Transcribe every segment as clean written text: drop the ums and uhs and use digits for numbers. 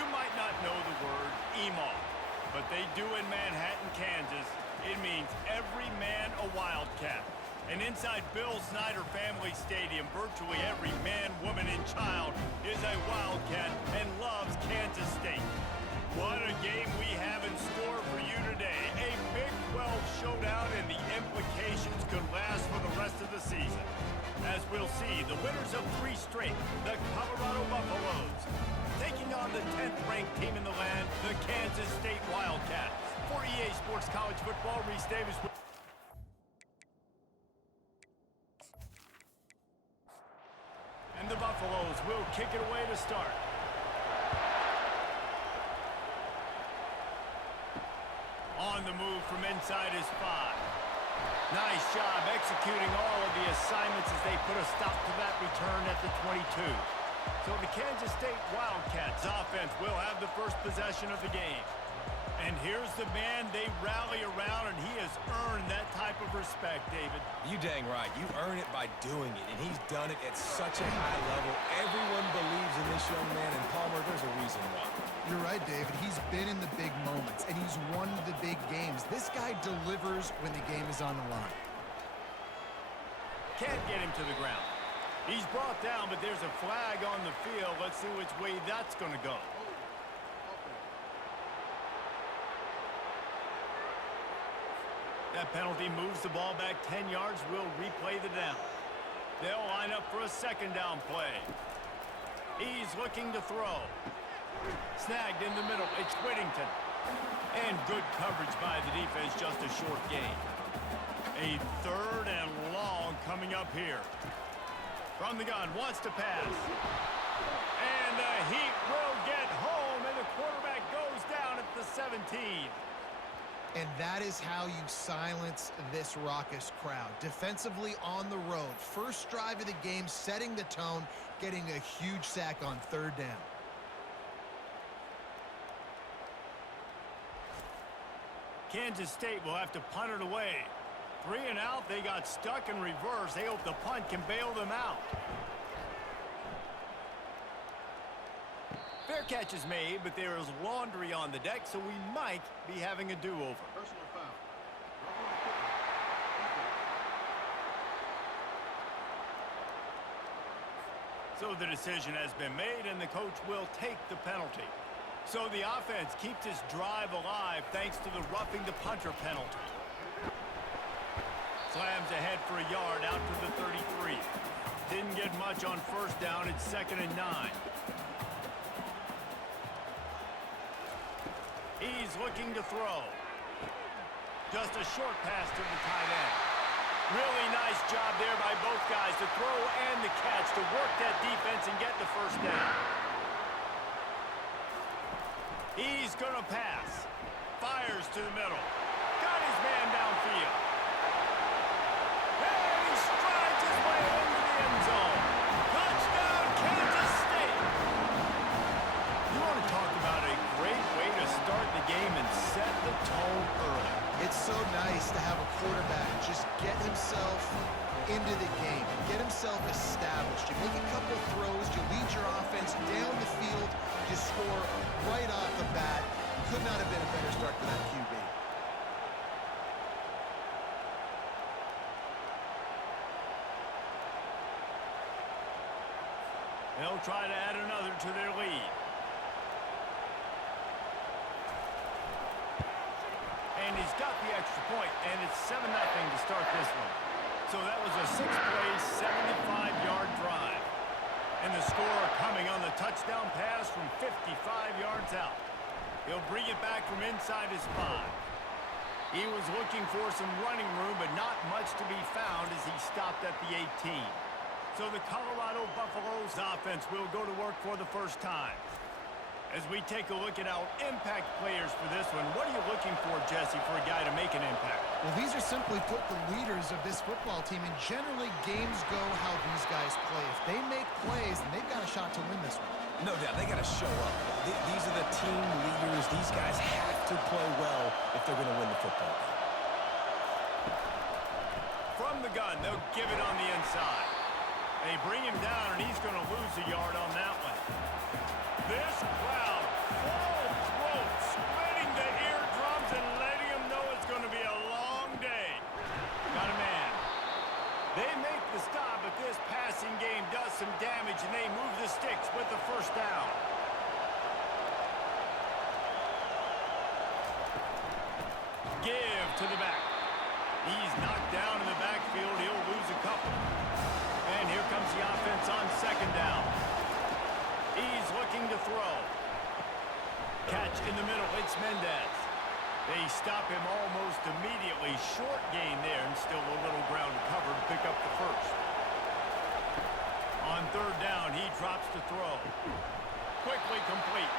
You might not know the word EMAW, but they do in Manhattan, Kansas. It means every man a Wildcat. And inside Bill Snyder Family Stadium, virtually every man, woman, and child is a Wildcat and loves Kansas State. What a game we have in store for you today. A Big 12 showdown, and the implications could last for the rest of the season. As we'll see, the winners of 3 straight, the Colorado Buffaloes, taking on the 10th-ranked team in the land, the Kansas State Wildcats. For EA Sports College Football, Reese Davis. And the Buffaloes will kick it away to start. On the move from inside his 5. Nice job executing all of the assignments as they put a stop to that return at the 22. So the Kansas State Wildcats offense will have the first possession of the game. And here's the man they rally around, and he has earned that type of respect, David. You dang right. You earn it by doing it, and he's done it at such a high level. Everyone believes in this young man, and Palmer, there's a reason why. You're right, David. He's been in the big moments, and he's won the big games. This guy delivers when the game is on the line. Can't get him to the ground. He's brought down, but there's a flag on the field. Let's see which way that's going to go. That penalty moves the ball back 10 yards. We'll replay the down. They'll line up for a second down play. He's looking to throw. Snagged in the middle. It's Whittington. And good coverage by the defense. Just a short gain. A 3rd and long coming up here. From the gun, wants to pass. And the Heat will get home, and the quarterback goes down at the 17. And that is how you silence this raucous crowd. Defensively on the road. First drive of the game, setting the tone, getting a huge sack on 3rd down. Kansas State will have to punt it away. 3 and out, they got stuck in reverse. They hope the punt can bail them out. Fair catch is made, but there is laundry on the deck, so we might be having a do-over. Personal foul. So the decision has been made, and the coach will take the penalty. So the offense keeps its drive alive thanks to the roughing the punter penalty. Slams ahead for a yard out to the 33. Didn't get much on first down. It's 2nd and 9. He's looking to throw. Just a short pass to the tight end. Really nice job there by both guys to throw and the catch to work that defense and get the first down. He's going to pass. Fires to the middle. Got his man downfield. And he strides his way into the end zone. Touchdown, Kansas State. You want to talk about a great way to start the game and set the tone early. It's so nice to have a quarterback just get himself into the game, get himself established. You make a couple throws, you lead your offense down the field, you score right off the bat. Could not have been a better start for that QB. They'll try to add another to their lead. And he's got the extra point, and it's 7-0 to start this one. So that was a 6-play, 75-yard drive. And the score coming on the touchdown pass from 55 yards out. He'll bring it back from inside his 5. He was looking for some running room, but not much to be found as he stopped at the 18. So the Colorado Buffaloes offense will go to work for the first time. As we take a look at our impact players for this one, what are you looking for, Jesse, for a guy to make an impact? Well, these are simply put the leaders of this football team, and generally games go how these guys play. If they make plays, then they've got a shot to win this one. No doubt, they got to show up. These are the team leaders. These guys have to play well if they're going to win the football game. From the gun, they'll give it on the inside. They bring him down, and he's going to lose a yard on that one. This crowd to the back. He's knocked down in the backfield. He'll lose a couple. And here comes the offense on second down. He's looking to throw. Catch in the middle. It's Mendez. They stop him almost immediately. Short gain there, and still a little ground to cover to pick up the first. On third down, he drops to throw. Quickly complete.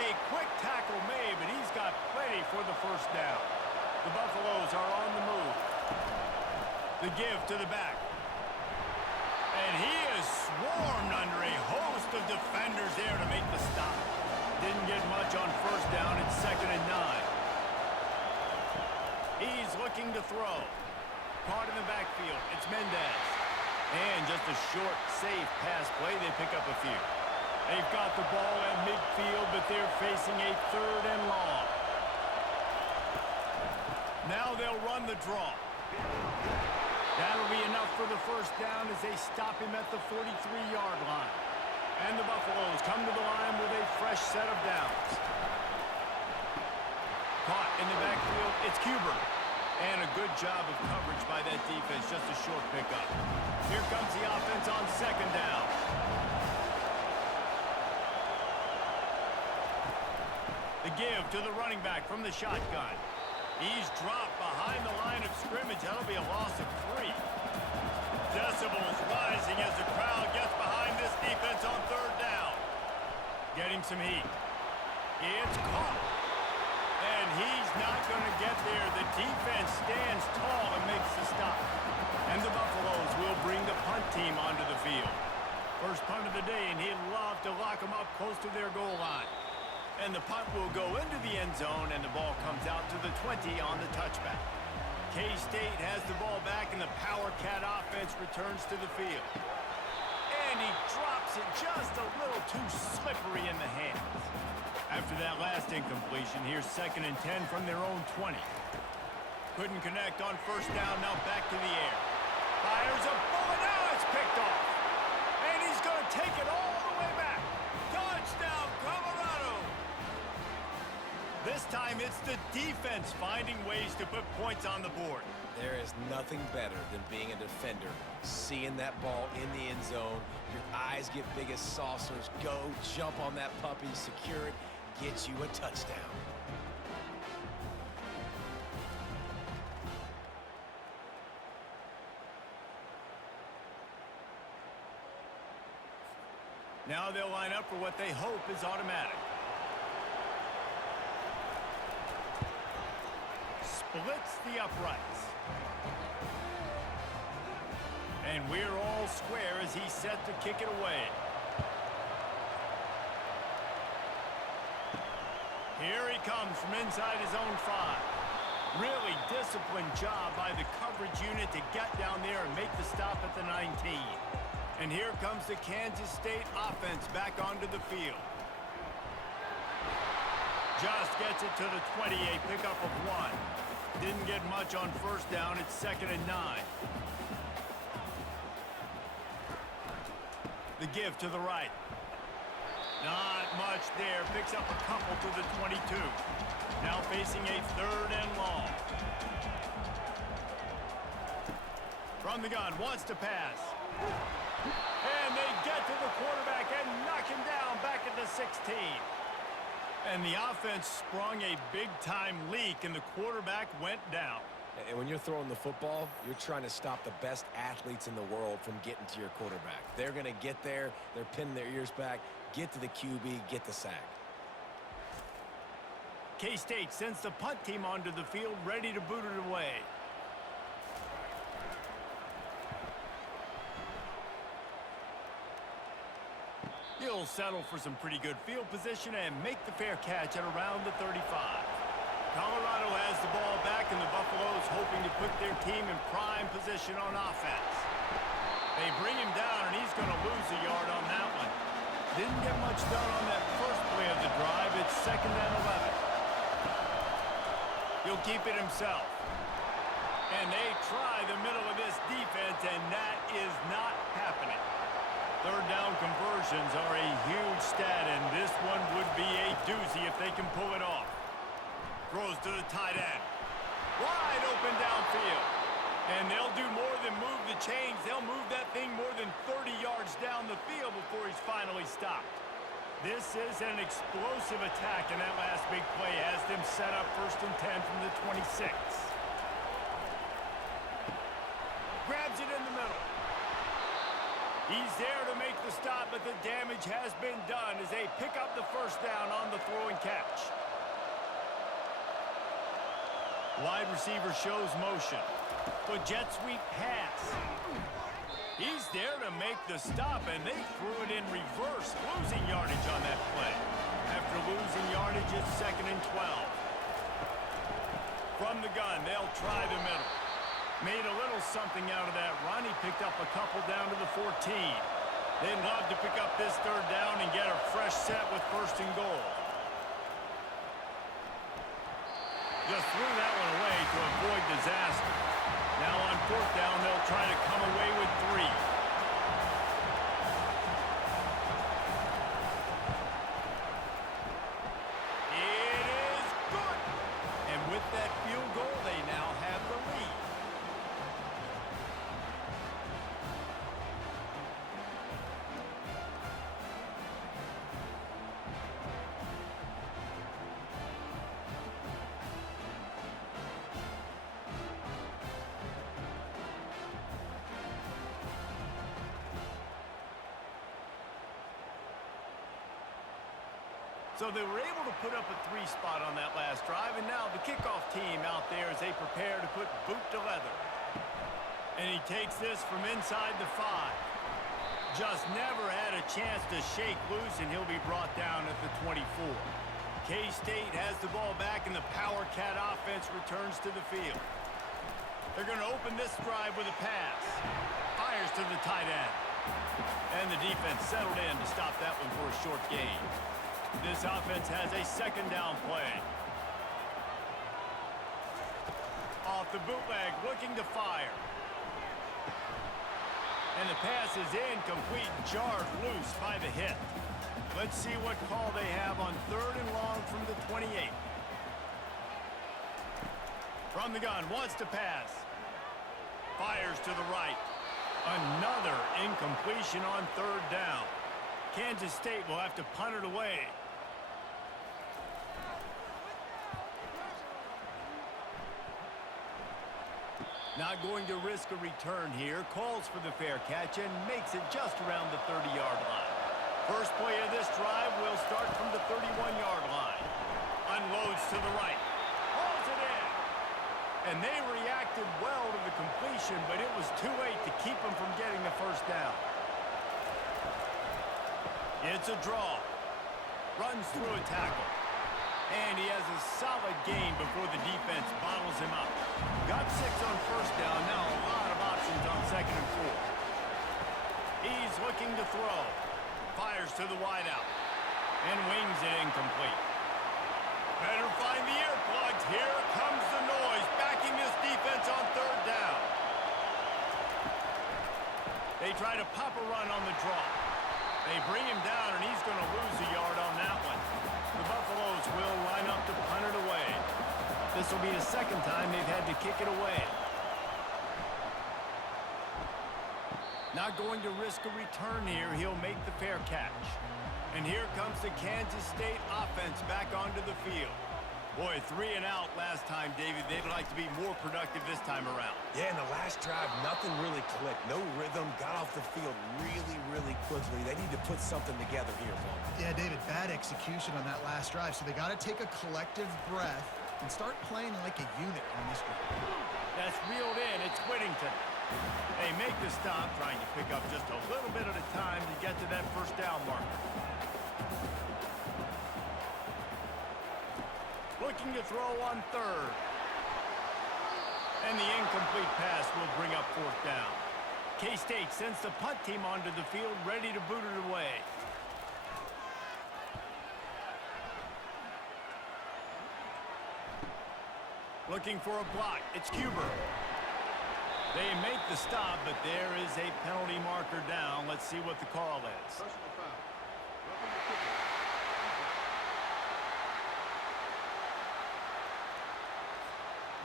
A quick tackle made, but he's got plenty for the first down. The Buffaloes are on the move. The give to the back. And he is swarmed under a host of defenders there to make the stop. Didn't get much on first down. It's 2nd and 9. He's looking to throw. Caught in the backfield. It's Mendez. And just a short, safe pass play. They pick up a few. They've got the ball at midfield, but they're facing a 3rd and long. Now they'll run the draw. That'll be enough for the first down as they stop him at the 43-yard line. And the Buffaloes come to the line with a fresh set of downs. Caught in the backfield, it's Cuber. And a good job of coverage by that defense, just a short pickup. Here comes the offense on second down. The give to the running back from the shotgun. He's dropped behind the line of scrimmage. That'll be a loss of 3. Decibels rising as the crowd gets behind this defense on third down. Getting some heat. It's caught. And he's not going to get there. The defense stands tall and makes the stop. And the Buffaloes will bring the punt team onto the field. First punt of the day, and he'd love to lock them up close to their goal line. And the punt will go into the end zone, and the ball comes out to the 20 on the touchback. K-State has the ball back, and the Power Cat offense returns to the field. And he drops it just a little too slippery in the hands. After that last incompletion, here's 2nd and 10 from their own 20. Couldn't connect on first down, now back to the air. Fires a bullet, now it's picked off. And he's going to take it all the way back. Touchdown, Colorado! This time it's the defense finding ways to put points on the board. There is nothing better than being a defender. Seeing that ball in the end zone, your eyes get big as saucers. Go, jump on that puppy, secure it, get you a touchdown. Now they'll line up for what they hope is automatic. Splits the uprights. And we're all square as he's set to kick it away. Here he comes from inside his own 5. Really disciplined job by the coverage unit to get down there and make the stop at the 19. And here comes the Kansas State offense back onto the field. Just gets it to the 28, pickup of 1. Didn't get much on first down. It's 2nd and 9. The give to the right. Not much there. Picks up a couple to the 22. Now facing a 3rd and long. From the gun, wants to pass. And they get to the quarterback and knock him down back at the 16. And the offense sprung a big-time leak, and the quarterback went down. And when you're throwing the football, you're trying to stop the best athletes in the world from getting to your quarterback. They're going to get there. They're pinning their ears back, get to the QB, get the sack. K-State sends the punt team onto the field, ready to boot it away. He'll settle for some pretty good field position and make the fair catch at around the 35. Colorado has the ball back, and the Buffaloes hoping to put their team in prime position on offense. They bring him down, and he's going to lose a yard on that one. Didn't get much done on that first play of the drive. It's 2nd and 11. He'll keep it himself. And they try the middle of this defense, and that is not happening. Third down conversions are a huge stat, and this one would be a doozy if they can pull it off. Throws to the tight end. Wide open downfield. And they'll do more than move the chains. They'll move that thing more than 30 yards down the field before he's finally stopped. This is an explosive attack, and that last big play has them set up 1st and 10 from the 26. Grabs it in the middle. He's there to make the stop, but the damage has been done as they pick up the 1st down on the throw and catch. Wide receiver shows motion. But jet sweep pass. He's there to make the stop, and they threw it in reverse, losing yardage on that play. After losing yardage, it's 2nd and 12. From the gun, they'll try the middle. Made a little something out of that run. He picked up a couple down to the 14. They'd love to pick up this 3rd down and get a fresh set with 1st and goal. Just threw that one away to avoid disaster. Now on 4th down, they'll try to come away with 3. It is good. And with that field goal, they now have the lead. So they were able to put up a 3 spot on that last drive, and now the kickoff team out there as they prepare to put boot to leather. And he takes this from inside the 5. Just never had a chance to shake loose, and he'll be brought down at the 24. K-State has the ball back, and the Power Cat offense returns to the field. They're going to open this drive with a pass. Fires to the tight end. And the defense settled in to stop that one for a short gain. This offense has a 2nd down play. Off the bootleg, looking to fire. And the pass is incomplete, jarred loose by the hit. Let's see what call they have on 3rd and long from the 28. From the gun, wants to pass. Fires to the right. Another incompletion on 3rd down. Kansas State will have to punt it away. Not going to risk a return here. Calls for the fair catch and makes it just around the 30-yard line. First play of this drive will start from the 31-yard line. Unloads to the right. Hauls it in. And they reacted well to the completion, but it was too late to keep them from getting the 1st down. It's a draw. Runs through a tackle. And he has a solid gain before the defense bottles him up. Got 6 on 1st down. Now a lot of options on 2nd and 4. He's looking to throw. Fires to the wideout. And wings it incomplete. Better find the earplugs. Here comes the noise. Backing this defense on 3rd down. They try to pop a run on the draw. They bring him down, and he's going to lose a yard on that one. The Buffaloes will line up to punt it away. This will be the 2nd time they've had to kick it away. Not going to risk a return here. He'll make the fair catch. And here comes the Kansas State offense back onto the field. Boy, 3 and out last time, David. They'd like to be more productive this time around. Yeah, in the last drive, nothing really clicked. No rhythm, got off the field really quickly. They need to put something together here, Paul. Yeah, David, bad execution on that last drive, so they got to take a collective breath and start playing like a unit on this one. That's reeled in. It's Whittington. They make the stop, trying to pick up just a little bit at a time to get to that 1st down marker. Looking to throw on 3rd. And the incomplete pass will bring up 4th down. K-State sends the punt team onto the field, ready to boot it away. Looking for a block. It's Cuber. They make the stop, but there is a penalty marker down. Let's see what the call is. Personal foul.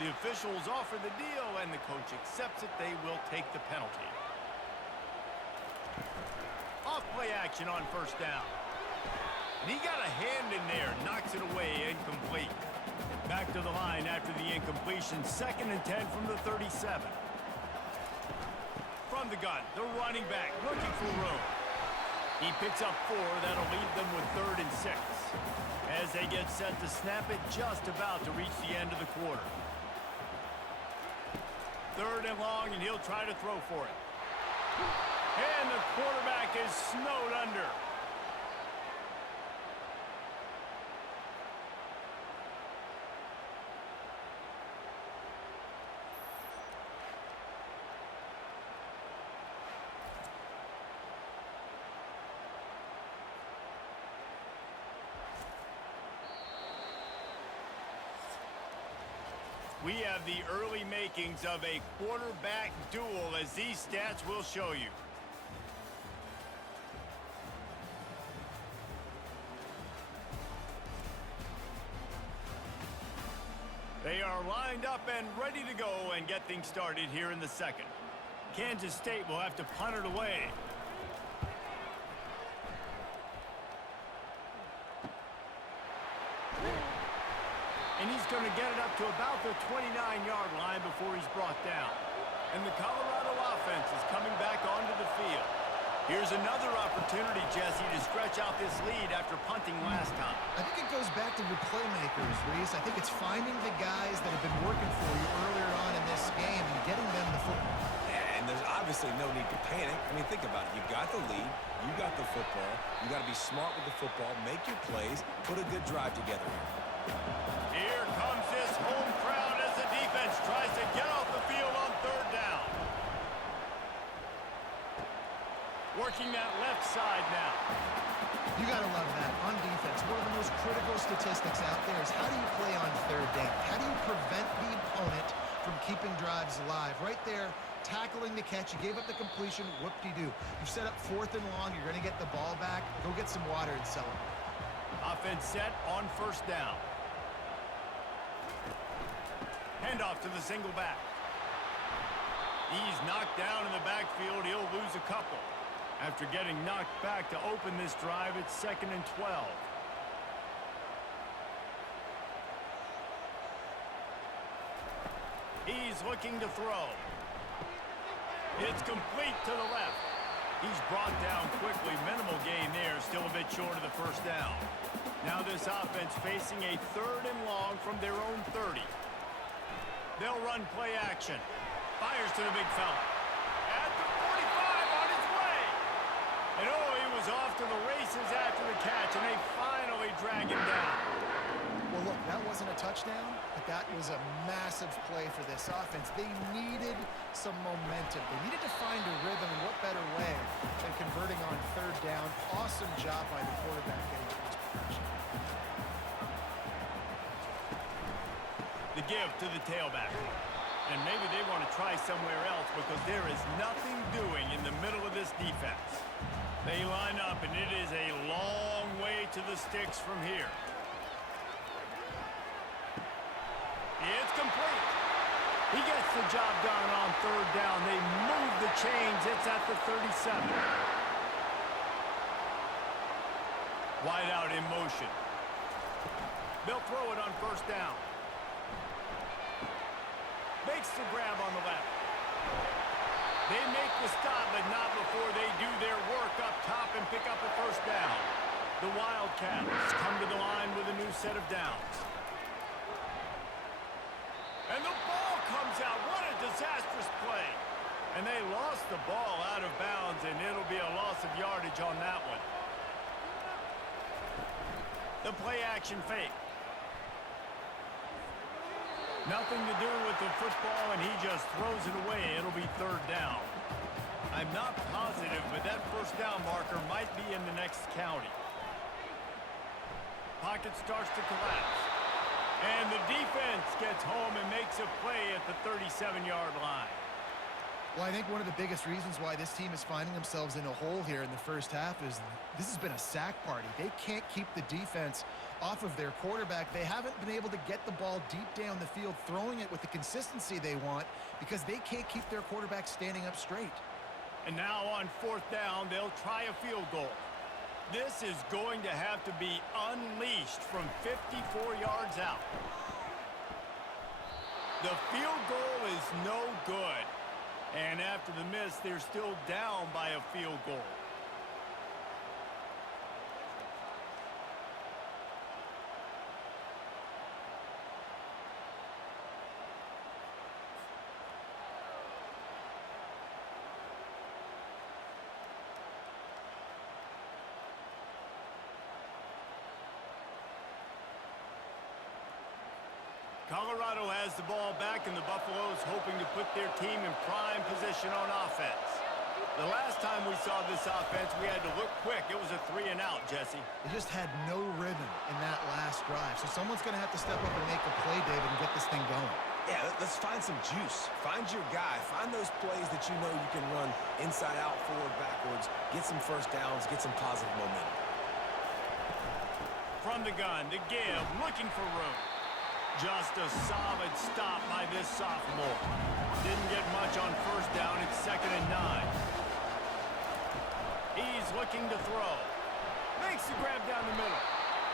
The officials offer the deal, and the coach accepts it. They will take the penalty. Off-play action on first down. And he got a hand in there, knocks it away, incomplete. Back to the line after the incompletion, 2nd and 10 from the 37. From the gun, the running back looking for room. He picks up 4. That'll leave them with 3rd and 6. As they get set to snap it, just about to reach the end of the quarter. 3rd and long, and he'll try to throw for it. And the quarterback is snowed under. We have the early makings of a quarterback duel, as these stats will show you. They are lined up and ready to go and get things started here in the 2nd. Kansas State will have to punt it away. And he's going to get it up to about the 29-yard line before he's brought down. And the Colorado offense is coming back onto the field. Here's another opportunity, Jesse, to stretch out this lead after punting last time. I think it goes back to your playmakers, Reese. I think it's finding the guys that have been working for you earlier on in this game and getting them the football. And there's obviously no need to panic. I mean, think about it. You got the lead. You got the football. You got to be smart with the football. Make your plays. Put a good drive together here. Here comes this home crowd as the defense tries to get off the field on 3rd down. Working that left side now. You got to love that. On defense, one of the most critical statistics out there is how do you play on 3rd down? How do you prevent the opponent from keeping drives alive? Right there, tackling the catch. You gave up the completion. Whoop-de-doo. You've set up 4th and long. You're going to get the ball back. Go get some water and celebrate. Offense set on 1st down. Handoff to the single back. He's knocked down in the backfield. He'll lose a couple. After getting knocked back to open this drive, it's 2nd and 12. He's looking to throw. It's complete to the left. He's brought down quickly. Minimal gain there. Still a bit short of the 1st down. Now this offense facing a 3rd and long from their own 30. They'll run play action. Fires to the big fella. At the 45 on his way. And oh, he was off to the races after the catch, and they finally drag him down. Well, look, that wasn't a touchdown, but that was a massive play for this offense. They needed some momentum. They needed to find a rhythm, and what better way than converting on 3rd down. Awesome job by the quarterback getting to this progression. The give to the tailback. And maybe they want to try somewhere else because there is nothing doing in the middle of this defense. They line up, and it is a long way to the sticks from here. It's complete. He gets the job done on 3rd down. They move the chains. It's at the 37. Wide out in motion. They'll throw it on 1st down. Makes the grab on the left. They make the stop, but not before they do their work up top and pick up a 1st down. The Wildcats come to the line with a new set of downs. And the ball comes out. What a disastrous play. And they lost the ball out of bounds, and it'll be a loss of yardage on that one. The play action fake. Nothing to do with the football, and he just throws it away. It'll be 3rd down. I'm not positive, but that 1st down marker might be in the next county. Pocket starts to collapse. And the defense gets home and makes a play at the 37-yard line. Well, I think one of the biggest reasons why this team is finding themselves in a hole here in the first half is this has been a sack party. They can't keep the defense off of their quarterback. They haven't been able to get the ball deep down the field, throwing it with the consistency they want because they can't keep their quarterback standing up straight. And now on 4th down, they'll try a field goal. This is going to have to be unleashed from 54 yards out. The field goal is no good. And after the miss, they're still down by a field goal. Colorado has the ball back, and the Buffaloes hoping to put their team in prime position on offense. The last time we saw this offense, we had to look quick. It was a 3-and-out, Jesse. They just had no rhythm in that last drive. So someone's going to have to step up and make a play, David, and get this thing going. Yeah, let's find some juice. Find your guy. Find those plays that you know you can run inside out, forward, backwards. Get some first downs. Get some positive momentum. From the gun, to give, looking for room. Just a solid stop by this sophomore. Didn't get much on 1st down. It's 2nd and 9. He's looking to throw. Makes the grab down the middle.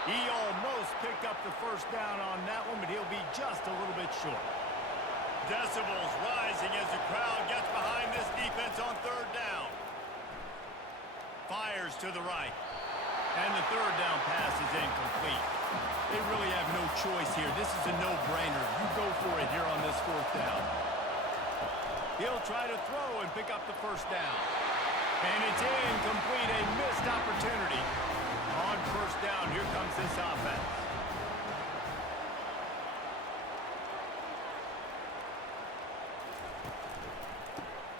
He almost picked up the 1st down on that one, but he'll be just a little bit short. Decibels rising as the crowd gets behind this defense on 3rd down. Fires to the right. And the 3rd down pass is incomplete. They really have no choice here. This is a no-brainer. You go for it here on this 4th down. He'll try to throw and pick up the 1st down. And it's incomplete, a missed opportunity. On 1st down, here comes this offense.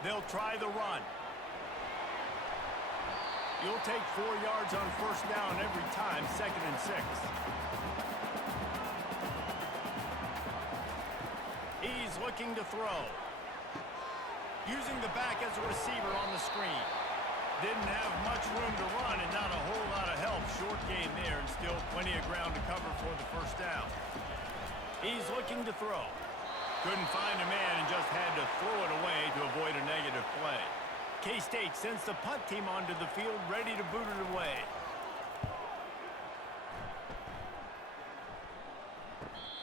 They'll try the run. You'll take 4 yards on 1st down every time, 2nd and 6. He's looking to throw. Using the back as a receiver on the screen. Didn't have much room to run and not a whole lot of help. Short gain there and still plenty of ground to cover for the 1st down. He's looking to throw. Couldn't find a man and just had to throw it away to avoid a negative play. K-State sends the punt team onto the field, ready to boot it away.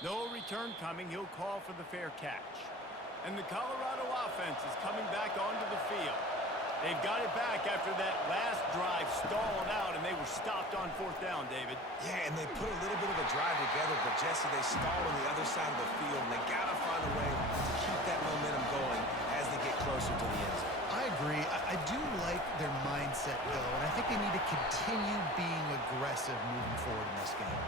No return coming. He'll call for the fair catch. And the Colorado offense is coming back onto the field. They've got it back after that last drive stalled out, and they were stopped on 4th down, David. Yeah, and they put a little bit of a drive together, but, Jesse, they stalled on the other side of the field, and they got to find a way to keep that momentum going as they get closer to the end zone. I agree. I do like their mindset, though, and I think they need to continue being aggressive moving forward in this game.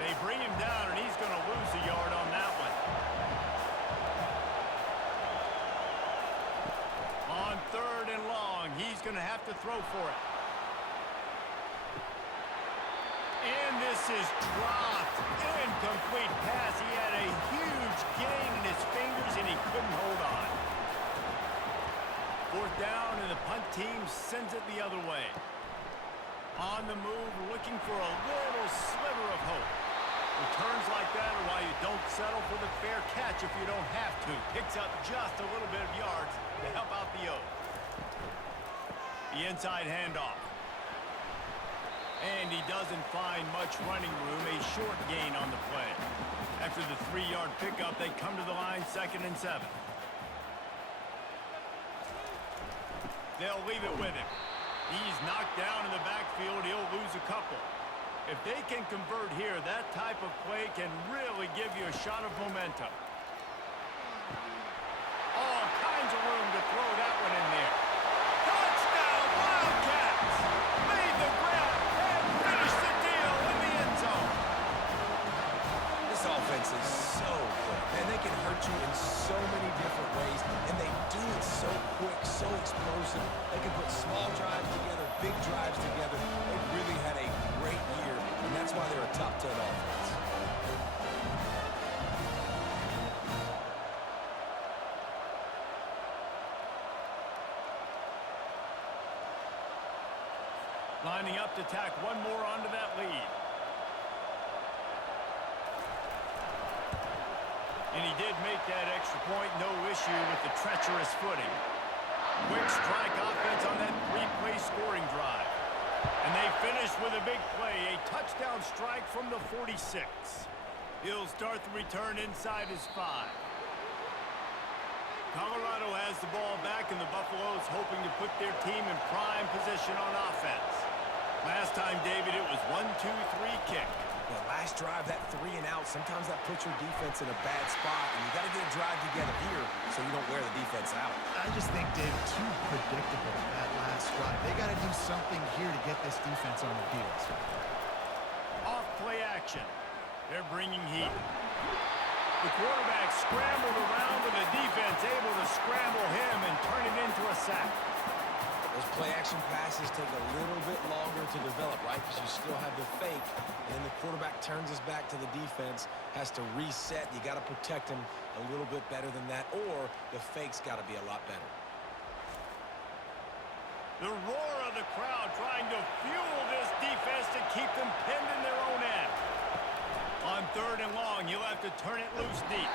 They bring him down, and he's going to lose a yard on that one. On 3rd and long, he's going to have to throw for it. And this is dropped. Incomplete pass. He had a huge gain in his fingers, and he couldn't hold on. 4th down, and the punt team sends it the other way. On the move, looking for a little sliver of hope. Returns like that are why you don't settle for the fair catch if you don't have to. Picks up just a little bit of yards to help out the O's. The inside handoff. And he doesn't find much running room. A short gain on the play. After the 3-yard pickup, they come to the line 2nd and 7. They'll leave it with him. He's knocked down in the backfield. He'll lose a couple. If they can convert here, that type of play can really give you a shot of momentum. All kinds of room to throw that one in there. Touchdown, Wildcats! Made the grab and finished the deal in the end zone. This offense is so good. Man, they can hurt you in so many different ways, and they do it so quick, so explosive. They can put small drives together, big drives together. They really had a great year, and that's why they're a top 10 offense. lining up to tack one more onto that lead. And he did make that extra point, no issue with the treacherous footing. Quick strike offense on that three-play scoring drive. And they finish with a big play, a touchdown strike from the 46. He'll start the return inside his 5. Colorado has the ball back, and the Buffaloes hoping to put their team in prime position on offense. Last time, David, it was 1-2-3 kick. Yeah, last drive, that 3 and out, sometimes that puts your defense in a bad spot, and you got to get a drive together here so you don't wear the defense out. I just think, David, too predictable that last drive. They got to do something here to get this defense on their heels. Off play action. They're bringing heat. The quarterback scrambled around with the defense able to scramble him and turn it into a sack. Those play-action passes take a little bit longer to develop, right? Because you still have the fake, and then the quarterback turns his back to the defense, has to reset. You got to protect him a little bit better than that, or the fake's got to be a lot better. The roar of the crowd trying to fuel this defense to keep them pinned in their own end. On 3rd and long, he'll have to turn it loose deep.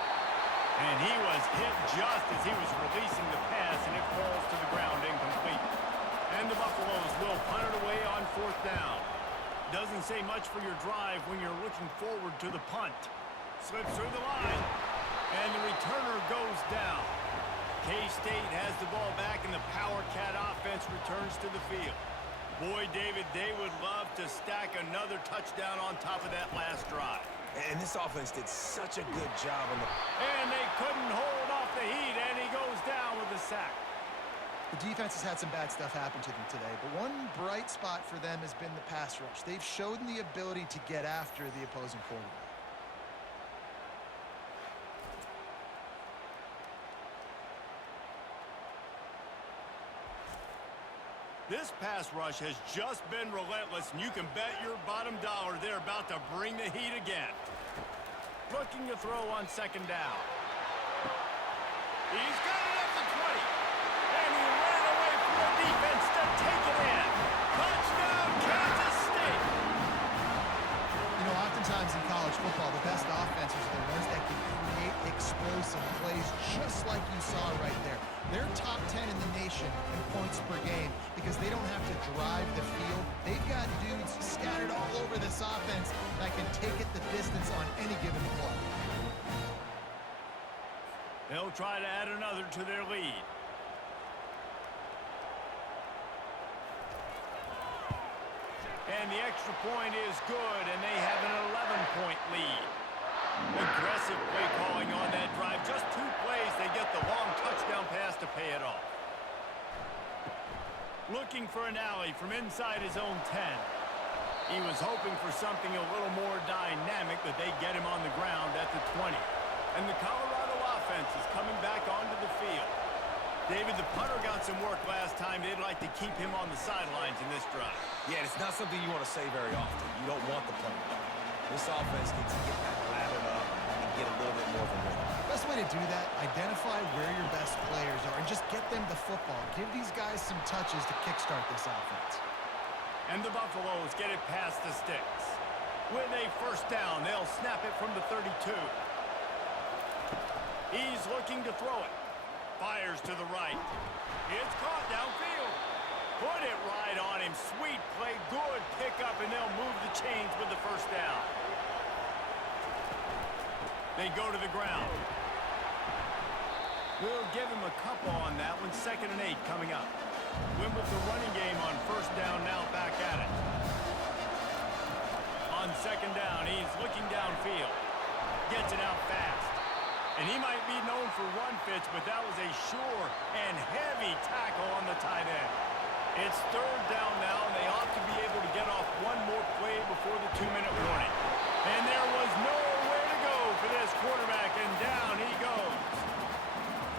And he was hit just as he was releasing the pass, and it falls to the ground incomplete. And the Buffaloes will punt it away on 4th down. Doesn't say much for your drive when you're looking forward to the punt. Slips through the line, and the returner goes down. K-State has the ball back, and the Power Cat offense returns to the field. Boy, David, they would love to stack another touchdown on top of that last drive. And this offense did such a good job on the... And they couldn't hold off the heat, and he goes down with a sack. The defense has had some bad stuff happen to them today, but one bright spot for them has been the pass rush. They've shown the ability to get after the opposing quarterback. This pass rush has just been relentless, and you can bet your bottom dollar they're about to bring the heat again. Looking to throw on 2nd down. He's got it up to 20. And he ran away from the defense to take it in. Touchdown, Kansas State. You know, oftentimes in college football, the best offenses are the ones that can create explosive plays, just like you saw right there. They're top 10 in the nation in points per game because they don't have to drive the field. They've got dudes scattered all over this offense that can take it the distance on any given play. They'll try to add another to their lead. And the extra point is good, and they have an 11-point lead. Aggressive play calling on that drive. Just 2 plays, they get the long touchdown pass to pay it off. Looking for an alley from inside his own 10. He was hoping for something a little more dynamic, but they get him on the ground at the 20. And the Colorado offense is coming back onto the field. David, the punter got some work last time. They'd like to keep him on the sidelines in this drive. Yeah, it's not something you want to say very often. You don't want the punter. This offense needs to get that lathered up and get a little bit more of a rhythm. Best way to do that, identify where your best players are and just get them the football. Give these guys some touches to kickstart this offense. And the Buffaloes get it past the sticks. With a 1st down, they'll snap it from the 32. He's looking to throw it. Fires to the right. It's caught downfield. Put it right on him. Sweet play. Good pickup, and they'll move the chains with the 1st down. They go to the ground. We'll give him a couple on that one. 2nd and 8 coming up. Win with the running game on 1st down, now back at it. On 2nd down, he's looking downfield. Gets it out fast. And he might be known for run fits, but that was a sure and heavy tackle on the tight end. It's 3rd down now, and they ought to be able to get off one more play before the 2-minute warning. And there was nowhere to go for this quarterback, and down he goes.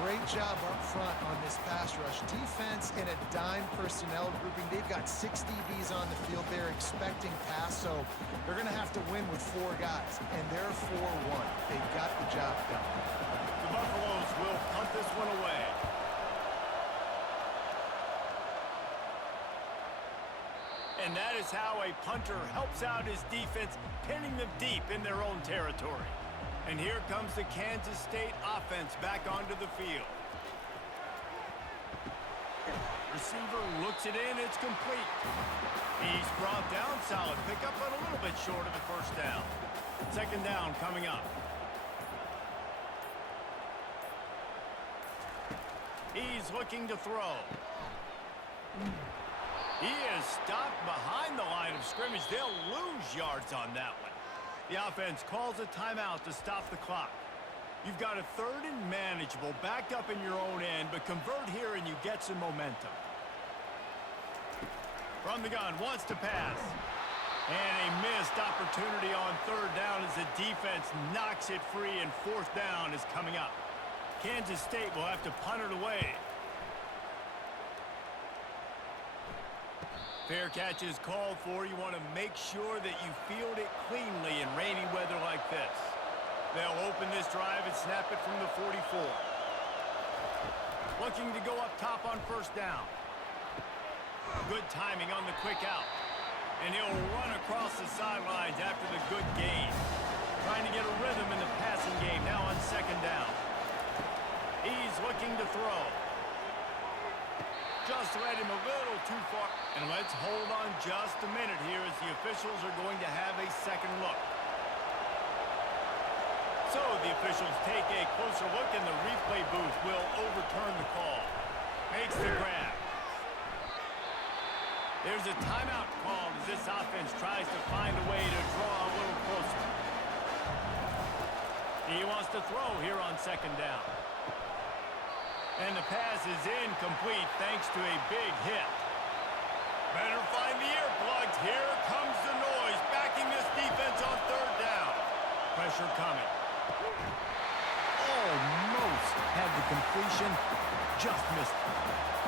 Great job up front on this pass rush. Defense in a dime personnel grouping. They've got 6 DBs on the field. They're expecting pass, so they're going to have to win with 4 guys, and they're 4-1. They got the job done. The Buffaloes will punt this one away. And that is how a punter helps out his defense, pinning them deep in their own territory. And here comes the Kansas State offense back onto the field. Receiver looks it in, it's complete. He's brought down, solid pickup, but a little bit short of the first down. Second down coming up. He's looking to throw. He is stopped behind the line of scrimmage. They'll lose yards on that one. The offense calls a timeout to stop the clock. You've got a third and manageable, backed up in your own end, but convert here and you get some momentum. From the gun, wants to pass. And a missed opportunity on third down as the defense knocks it free, and fourth down is coming up. Kansas State will have to punt it away. Fair catch is called for. You want to make sure that you field it cleanly in rainy weather like this. They'll open this drive and snap it from the 44. Looking to go up top on first down. Good timing on the quick out. And he'll run across the sidelines after the good gain. Trying to get a rhythm in the passing game now on second down. He's looking to throw. Just led him a little too far. And let's hold on just a minute here as the officials are going to have a second look. So the officials take a closer look, and the replay booth will overturn the call. Makes the grab. There's a timeout called as this offense tries to find a way to draw a little closer. He wants to throw here on second down. And the pass is incomplete thanks to a big hit. Better find the earplugs. Here comes the noise, backing this defense on third down. Pressure coming. Almost had the completion, just missed it.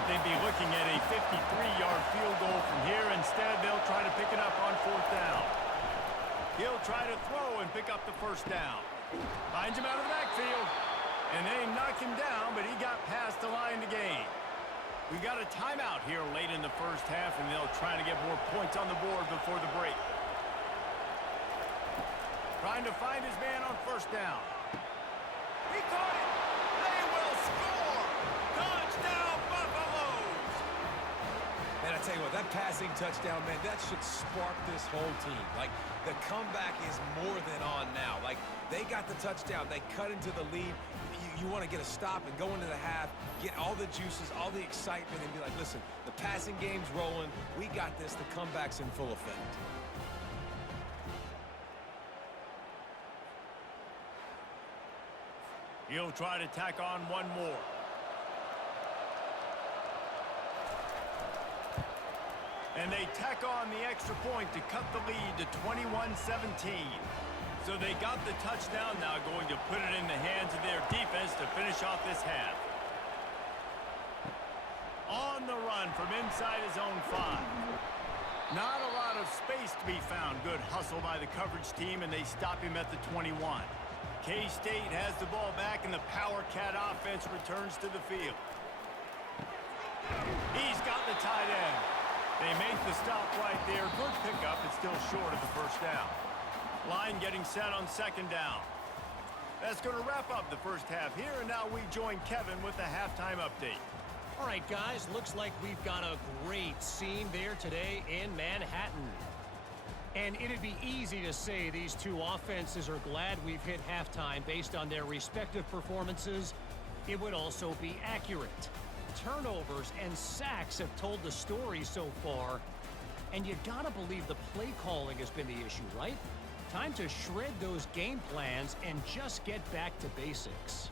They'd be looking at a 53-yard field goal from here. Instead, they'll try to pick it up on fourth down. He'll try to throw and pick up the first down. Finds him out of the backfield. And they knock him down, but he got past the line to gain. We got a timeout here late in the first half, and they'll try to get more points on the board before the break. Trying to find his man on first down. He caught it. They will score. Touchdown, Buffaloes. Man, I tell you what, that passing touchdown, man, that should spark this whole team. Like, the comeback is more than on now. Like, they got the touchdown. They cut into the lead. You want to get a stop and go into the half, get all the juices, all the excitement, and be like, listen, the passing game's rolling. We got this. The comeback's in full effect. He'll try to tack on one more. And they tack on the extra point to cut the lead to 21-17. So they got the touchdown, now going to put it in the hands of their defense to finish off this half. On the run from inside his own 5. Not a lot of space to be found. Good hustle by the coverage team, and they stop him at the 21. K-State has the ball back, and the Power Cat offense returns to the field. He's got the tight end. They make the stop right there. Good pickup, but still short of the first down. Line getting set on second down. That's going to wrap up the first half here, and now we join Kevin with the halftime update. All right, guys, looks like we've got a great scene there today in Manhattan. And it'd be easy to say these two offenses are glad we've hit halftime based on their respective performances. It would also be accurate. Turnovers and sacks have told the story so far. And you gotta believe the play calling has been the issue, right? Time to shred those game plans and just get back to basics.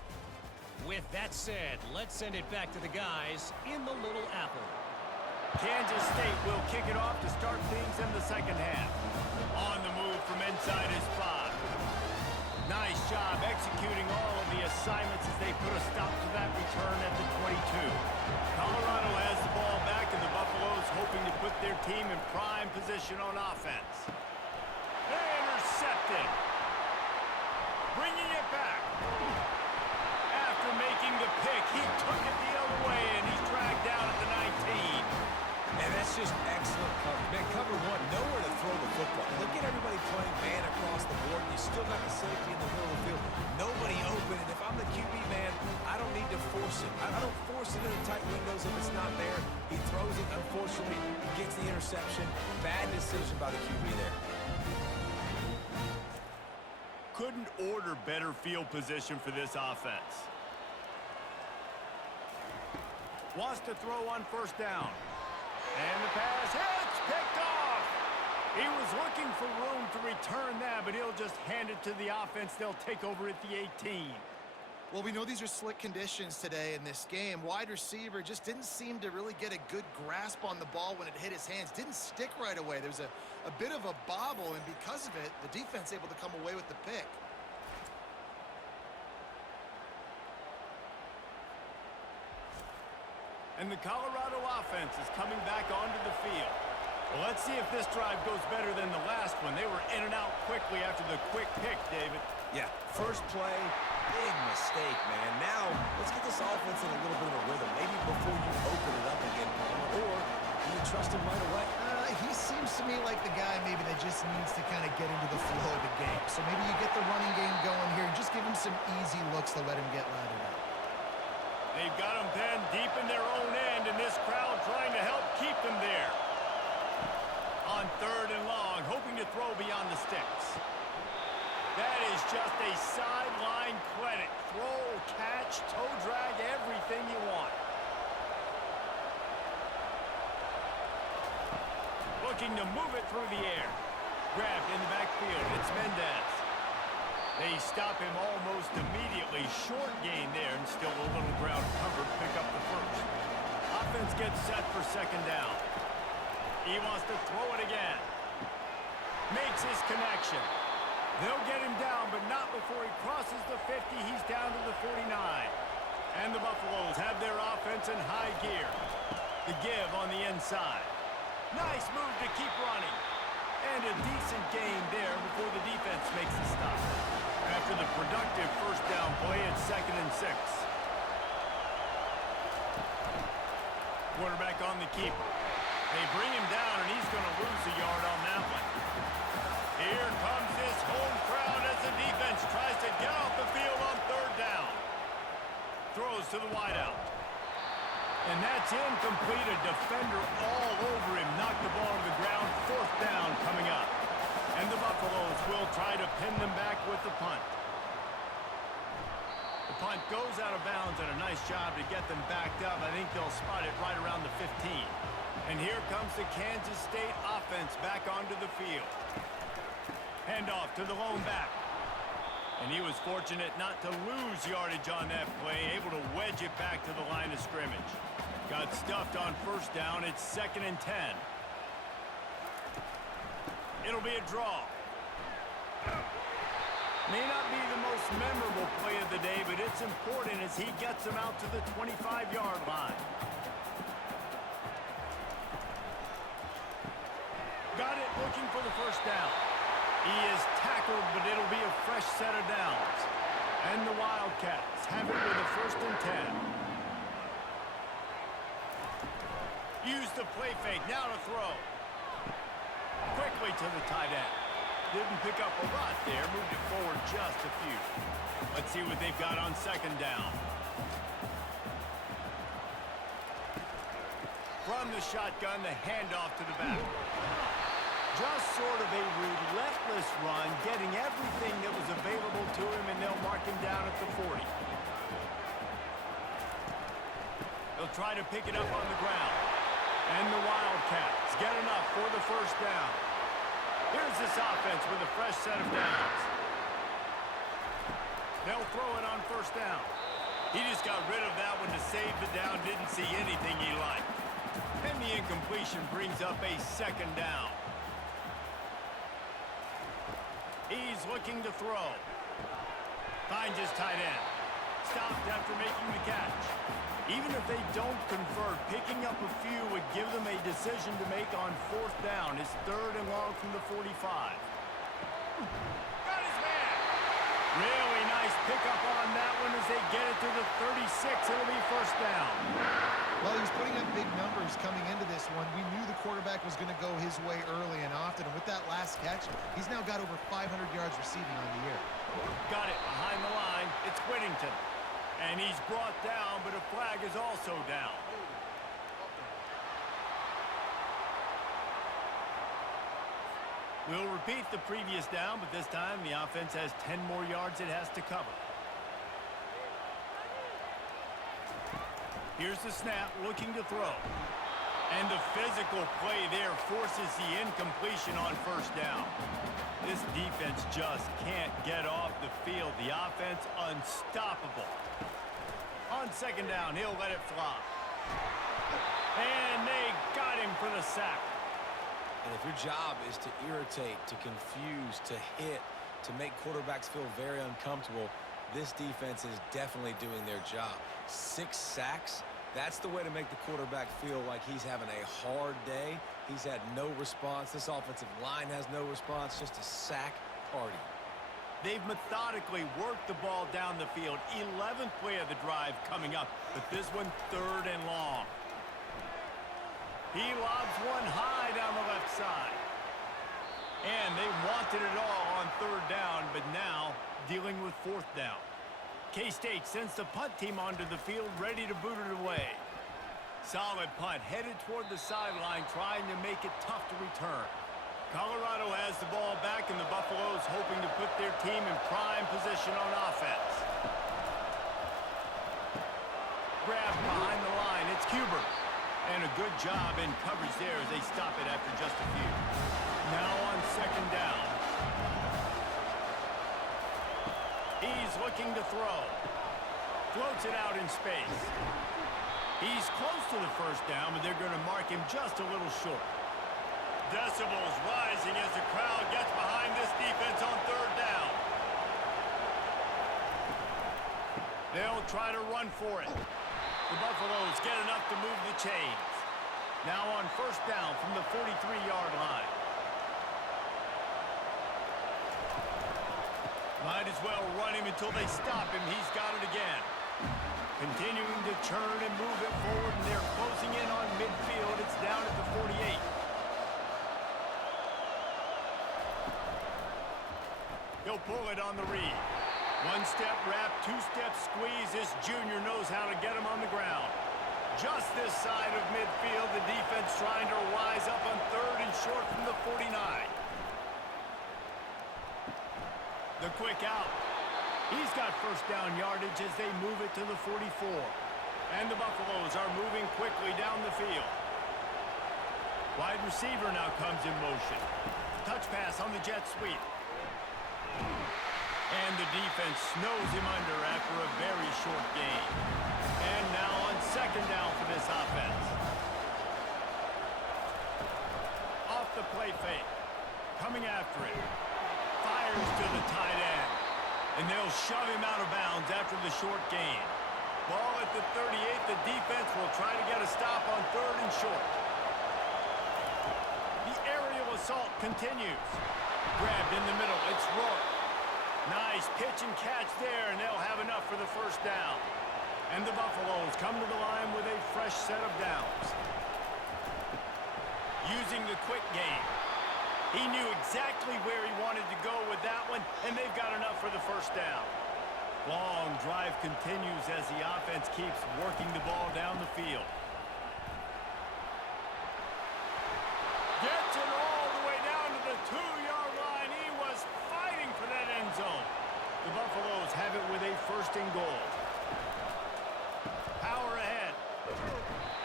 With that said, let's send it back to the guys in the Little Apple. Kansas State will kick it off to start things in the second half. On the move from inside his 5. Nice job executing all of the assignments as they put a stop to that return at the 22. Colorado has the ball back, and the Buffaloes hoping to put their team in prime position on offense. Intercepted. Bringing it back. After making the pick, he took it the other way, and he's dragged down at the 19. And that's just excellent coverage. Man, cover unfortunately, gets the interception. Bad decision by the QB there. Couldn't order better field position for this offense. Wants to throw on first down. And the pass hits, picked off. He was looking for room to return that, but he'll just hand it to the offense. They'll take over at the 18. Well, we know these are slick conditions today in this game. Wide receiver just didn't seem to really get a good grasp on the ball when it hit his hands. Didn't stick right away. There was a bit of a bobble, and because of it, the defense able to come away with the pick. And the Colorado offense is coming back onto the field. Well, let's see if this drive goes better than the last one. They were in and out quickly after the quick pick, David. Yeah, first play, big mistake, man. Now, let's get this offense in a little bit of a rhythm. Maybe before you open it up again, or you trust him right away. He seems to me like the guy maybe that just needs to kind of get into the flow of the game. So maybe you get the running game going here and just give him some easy looks to let him get lathered up. They've got them pinned deep in their own end, and this crowd trying to help keep them there. On third and long, hoping to throw beyond the sticks. That is just a sideline credit. Throw, catch, toe drag, everything you want. Looking to move it through the air. Grabbed in the backfield. It's Mendez. They stop him almost immediately. Short gain there, and still a little ground covered. Pick up the first. Offense gets set for second down. He wants to throw it again. Makes his connection. They'll get him down, but not before he crosses the 50. He's down to the 49. And the Buffaloes have their offense in high gear. The give on the inside. Nice move to keep running. And a decent gain there before the defense makes the stop. After the productive first down play, it's 2nd and 6. Quarterback on the keeper. They bring him down, and he's going to lose a yard on that one. Here comes this home crowd as the defense tries to get off the field on third down. Throws to the wideout. And that's incomplete. A defender all over him. Knocked the ball to the ground. Fourth down coming up. And the Buffaloes will try to pin them back with the punt. The punt goes out of bounds, and a nice job to get them backed up. I think they'll spot it right around the 15. And here comes the Kansas State offense back onto the field. Handoff to the lone back. And he was fortunate not to lose yardage on that play, able to wedge it back to the line of scrimmage. Got stuffed on first down. It's 2nd and 10. It'll be a draw. May not be the most memorable play of the day, but it's important as he gets them out to the 25-yard line. Got it, looking for the first down. He is tackled, but it'll be a fresh set of downs. And the Wildcats have it with a 1st and 10. Use the play fake, now to throw. Quickly to the tight end. Didn't pick up a lot there, moved it forward just a few. Let's see what they've got on second down. From the shotgun, the handoff to the back. Just sort of a relentless run, getting everything that was available to him, and they'll mark him down at the 40. They'll try to pick it up on the ground. And the Wildcats get enough for the first down. Here's this offense with a fresh set of downs. They'll throw it on first down. He just got rid of that one to save the down, didn't see anything he liked. And the incompletion brings up a second down. He's looking to throw. Finds his tight end. Stopped after making the catch. Even if they don't convert, picking up a few would give them a decision to make on fourth down. It's 3rd and long from the 45. Got his man. Really nice pickup on that one as they get it to the 36. It'll be first down. Well, he was putting up big numbers coming into this one. We knew the quarterback was going to go his way early and often. And with that last catch, he's now got over 500 yards receiving on the year. Got it behind the line. It's Whittington. And he's brought down, but a flag is also down. We'll repeat the previous down, but this time the offense has 10 more yards it has to cover. Here's the snap, looking to throw. And the physical play there forces the incompletion on first down. This defense just can't get off the field. The offense unstoppable. On second down, he'll let it fly. And they got him for the sack. And if your job is to irritate, to confuse, to hit, to make quarterbacks feel very uncomfortable, this defense is definitely doing their job. 6 sacks, that's the way to make the quarterback feel like he's having a hard day. He's had no response. This offensive line has no response, just a sack party. They've methodically worked the ball down the field. 11th play of the drive coming up, but this one 3rd and long. He lobs one high down the left side. And they wanted it all on 3rd down, but now dealing with 4th down. K-State sends the punt team onto the field, ready to boot it away. Solid punt, headed toward the sideline, trying to make it tough to return. Colorado has the ball back, and the Buffaloes hoping to put their team in prime position on offense. Grab behind the line, it's Kubert. And a good job in coverage there as they stop it after just a few. Now on second down. He's looking to throw. Floats it out in space. He's close to the first down, but they're going to mark him just a little short. Decibels rising as the crowd gets behind this defense on 3rd down. They'll try to run for it. The Buffaloes get enough to move the chains. Now on first down from the 43-yard line. Might as well run him until they stop him. He's got it again. Continuing to churn and move it forward, and they're closing in on midfield. It's down at the 48. He'll pull it on the read. One-step wrap, two-step squeeze. This junior knows how to get him on the ground. Just this side of midfield, the defense trying to rise up on 3rd and short from the 49. The quick out. He's got first down yardage as they move it to the 44. And the Buffaloes are moving quickly down the field. Wide receiver now comes in motion. Touch pass on the jet sweep. And the defense snows him under after a very short gain. And now on second down for this offense. Off the play fake. Coming after it. Fires to the tight end. And they'll shove him out of bounds after the short gain. Ball at the 38. The defense will try to get a stop on 3rd and short. The aerial assault continues. Grabbed in the middle. It's Rourke. Nice pitch and catch there, and they'll have enough for the first down. And the Buffaloes come to the line with a fresh set of downs. Using the quick game. He knew exactly where he wanted to go with that one, and they've got enough for the first down. Long drive continues as the offense keeps working the ball down the field. Gets it all the way down to the 2-yard line. He was fighting for that end zone. The Buffaloes have it with a 1st and goal. Power ahead.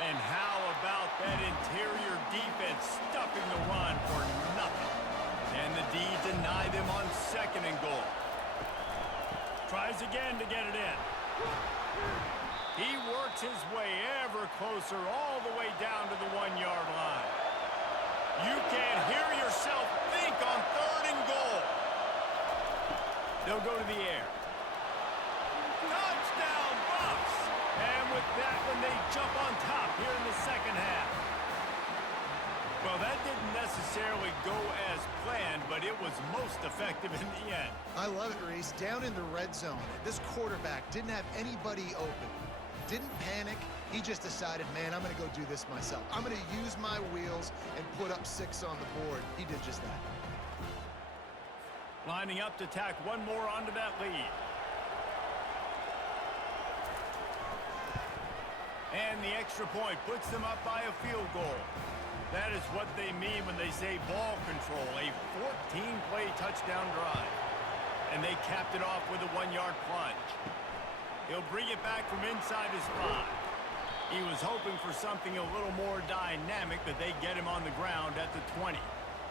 And how about that interior defense stuffing the run for nothing? And the D deny them on 2nd and goal. Tries again to get it in. He works his way ever closer all the way down to the 1-yard line. You can hear yourself think on 3rd and goal. They'll go to the air. Touchdown, Buffs! And with that one, they jump on top here in the second half. Well, that didn't necessarily go as planned, but it was most effective in the end. I love it, Reese. Down in the red zone, this quarterback didn't have anybody open. Didn't panic. He just decided, man, I'm going to go do this myself. I'm going to use my wheels and put up 6 on the board. He did just that. Lining up to tack one more onto that lead. And the extra point puts them up by a field goal. That is what they mean when they say ball control, a 14-play touchdown drive. And they capped it off with a 1-yard plunge. He'll bring it back from inside his 5. He was hoping for something a little more dynamic, but they get him on the ground at the 20.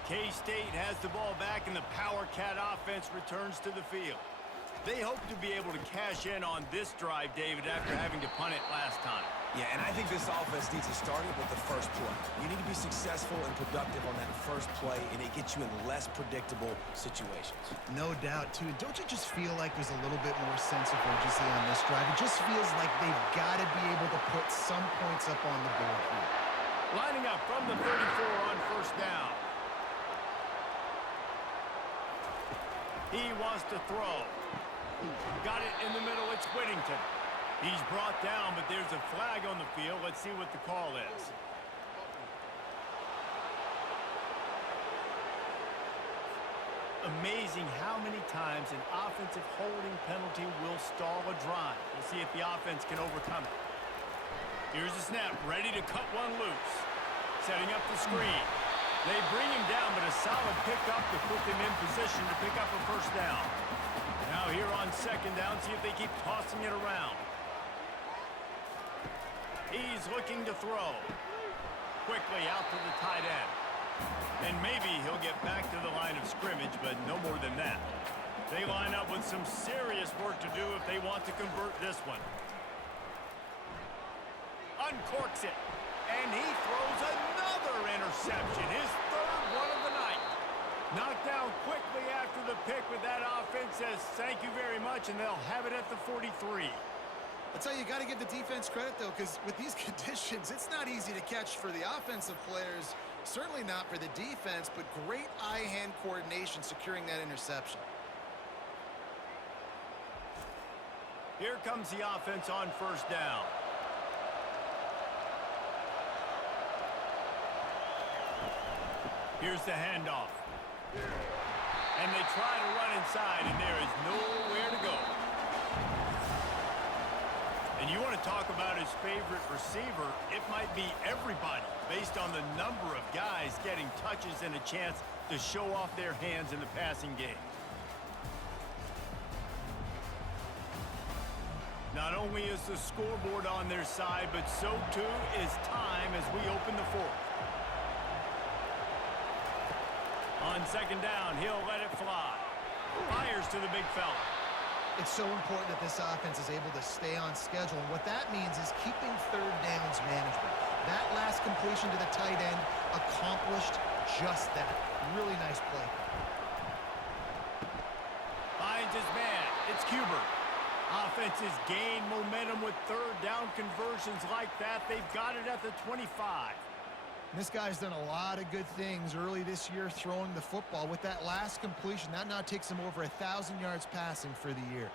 K-State has the ball back, and the Power Cat offense returns to the field. They hope to be able to cash in on this drive, David, after having to punt it last time. Yeah, and I think this offense needs to start it with the first play. You need to be successful and productive on that first play, and it gets you in less predictable situations. No doubt, too. Don't you just feel like there's a little bit more sense of urgency on this drive? It just feels like they've got to be able to put some points up on the board here. Lining up from the 34 on first down. He wants to throw. Got it in the middle. It's Whittington. He's brought down, but there's a flag on the field. Let's see what the call is. Amazing how many times an offensive holding penalty will stall a drive. We'll see if the offense can overcome it. Here's the snap, ready to cut one loose. Setting up the screen. They bring him down, but a solid pickup to put them in position to pick up a first down. Now here on second down, see if they keep tossing it around. He's looking to throw. Quickly out to the tight end. And maybe he'll get back to the line of scrimmage, but no more than that. They line up with some serious work to do if they want to convert this one. Uncorks it. And he throws another interception. His third one of the night. Knocked down quickly after the pick, but that offense says thank you very much, and they'll have it at the 43. I'll tell you, got to give the defense credit, though, because with these conditions, it's not easy to catch for the offensive players. Certainly not for the defense, but great eye-hand coordination securing that interception. Here comes the offense on first down. Here's the handoff. And they try to run inside, and there is nowhere to go. And you want to talk about his favorite receiver, it might be everybody, based on the number of guys getting touches and a chance to show off their hands in the passing game. Not only is the scoreboard on their side, but so too is time as we open the fourth. On second down, he'll let it fly. Fires to the big fella. It's so important that this offense is able to stay on schedule, and what that means is keeping third downs manageable. That last completion to the tight end accomplished just that. Really nice play. Finds his man. It's Cuber. Offenses gain momentum with third down conversions like that. They've got it at the 25. This guy's done a lot of good things early this year throwing the football. With that last completion, that now takes him over 1,000 yards passing for the year.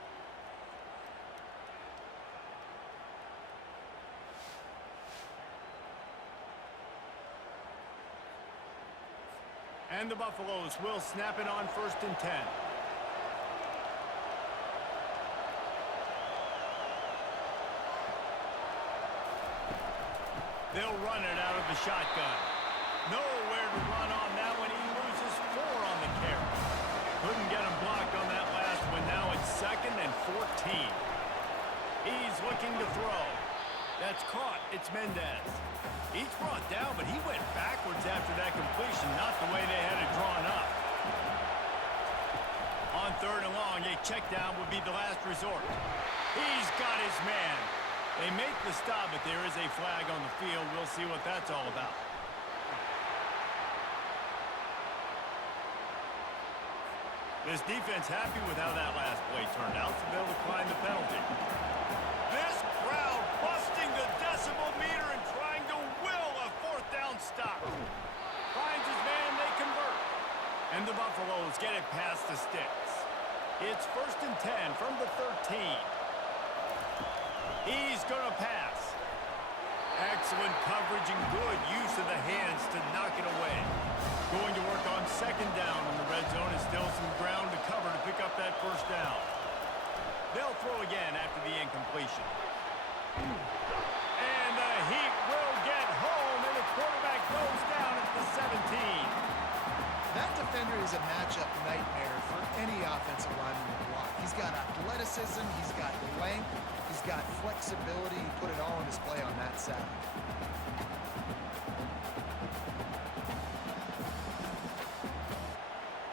And the Buffaloes will snap it on first and 10. They'll run it out of the shotgun. Nowhere to run on that one. He loses 4 on the carry. Couldn't get him blocked on that last one. Now it's second and 14. He's looking to throw. That's caught. It's Mendez. He's brought down, but he went backwards after that completion. Not the way they had it drawn up. On third and long, a check down would be the last resort. He's got his man. They make the stop, but there is a flag on the field. We'll see what that's all about. This defense happy with how that last play turned out, so they'll decline the penalty. This crowd busting the decibel meter and trying to will a fourth down stop. Finds his man, they convert. And the Buffaloes get it past the sticks. It's first and 10 from the 13. He's going to pass. Excellent coverage and good use of the hands to knock it away. Going to work on second down in the red zone. Is still some ground to cover to pick up that first down. They'll throw again after the incompletion. And the Heat will get home, and the quarterback goes down Snyder is a matchup nightmare for any offensive lineman to block. He's got athleticism, he's got length, he's got flexibility. He put it all on display on that side.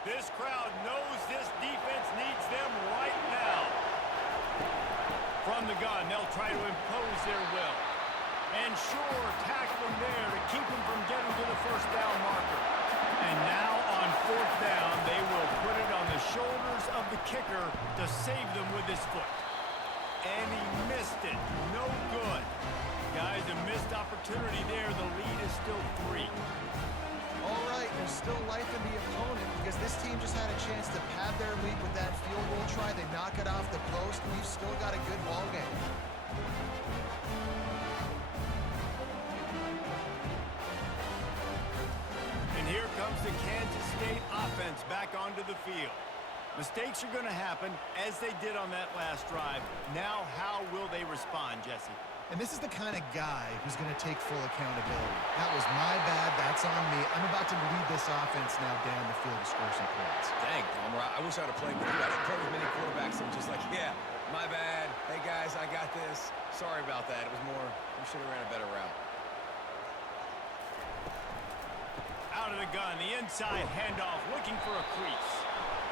This crowd knows this defense needs them right now. From the gun, they'll try to impose their will. And sure, tackling there to keep him from getting to the first down marker. And now on fourth down, they will put it on the shoulders of the kicker to save them with his foot. And he missed it. No good. Guys, a missed opportunity there. The lead is still 3. All right, there's still life in the opponent because this team just had a chance to pad their lead with that field goal try. They knock it off the post. We've still got a good ball game. And here comes the Kansas State offense back onto the field. Mistakes are going to happen, as they did on that last drive. Now, how will they respond, Jesse? And this is the kind of guy who's going to take full accountability. That was my bad. That's on me. I'm about to lead this offense now down the field to score some points. Dang, Palmer, I wish I'd have played with you. I didn't play with many quarterbacks that were just like, yeah, my bad. Hey, guys, I got this. Sorry about that. It was more, we should have ran a better route. Out of the gun, the inside handoff, looking for a crease.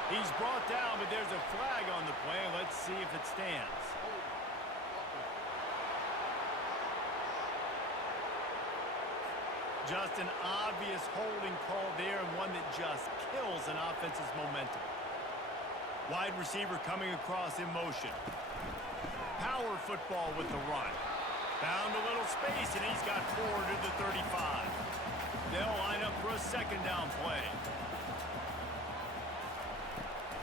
He's brought down, but there's a flag on the play. Let's see if it stands. Just an obvious holding call there, and one that just kills an offense's momentum. Wide receiver coming across in motion. Power football with the run. Found a little space, and he's got 4 to the 35. They'll line up for a second down play.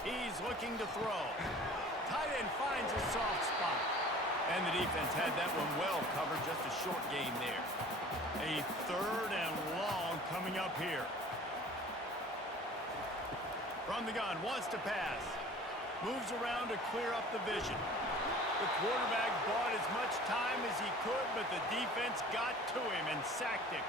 He's looking to throw. Tight end finds a soft spot. And the defense had that one well covered, just a short gain there. A third and long coming up here. From the gun, wants to pass. Moves around to clear up the vision. The quarterback bought as much time as he could, but the defense got to him and sacked him.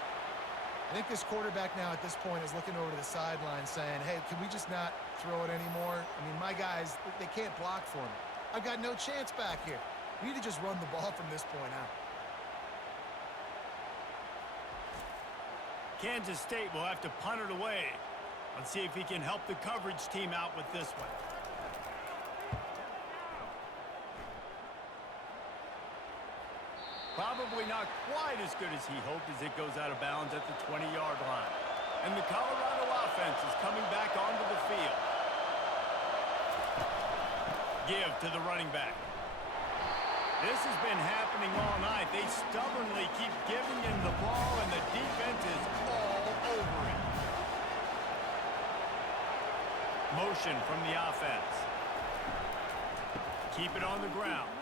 I think this quarterback now at this point is looking over to the sideline saying, hey, can we just not throw it anymore? I mean, my guys, they can't block for me. I've got no chance back here. We need to just run the ball from this point out. Kansas State will have to punt it away. Let's see if he can help the coverage team out with this one. Probably not quite as good as he hoped as it goes out of bounds at the 20-yard line. And the Colorado offense is coming back onto the field. Give to the running back. This has been happening all night. They stubbornly keep giving him the ball, and the defense is all over it. Motion from the offense. Keep it on the ground.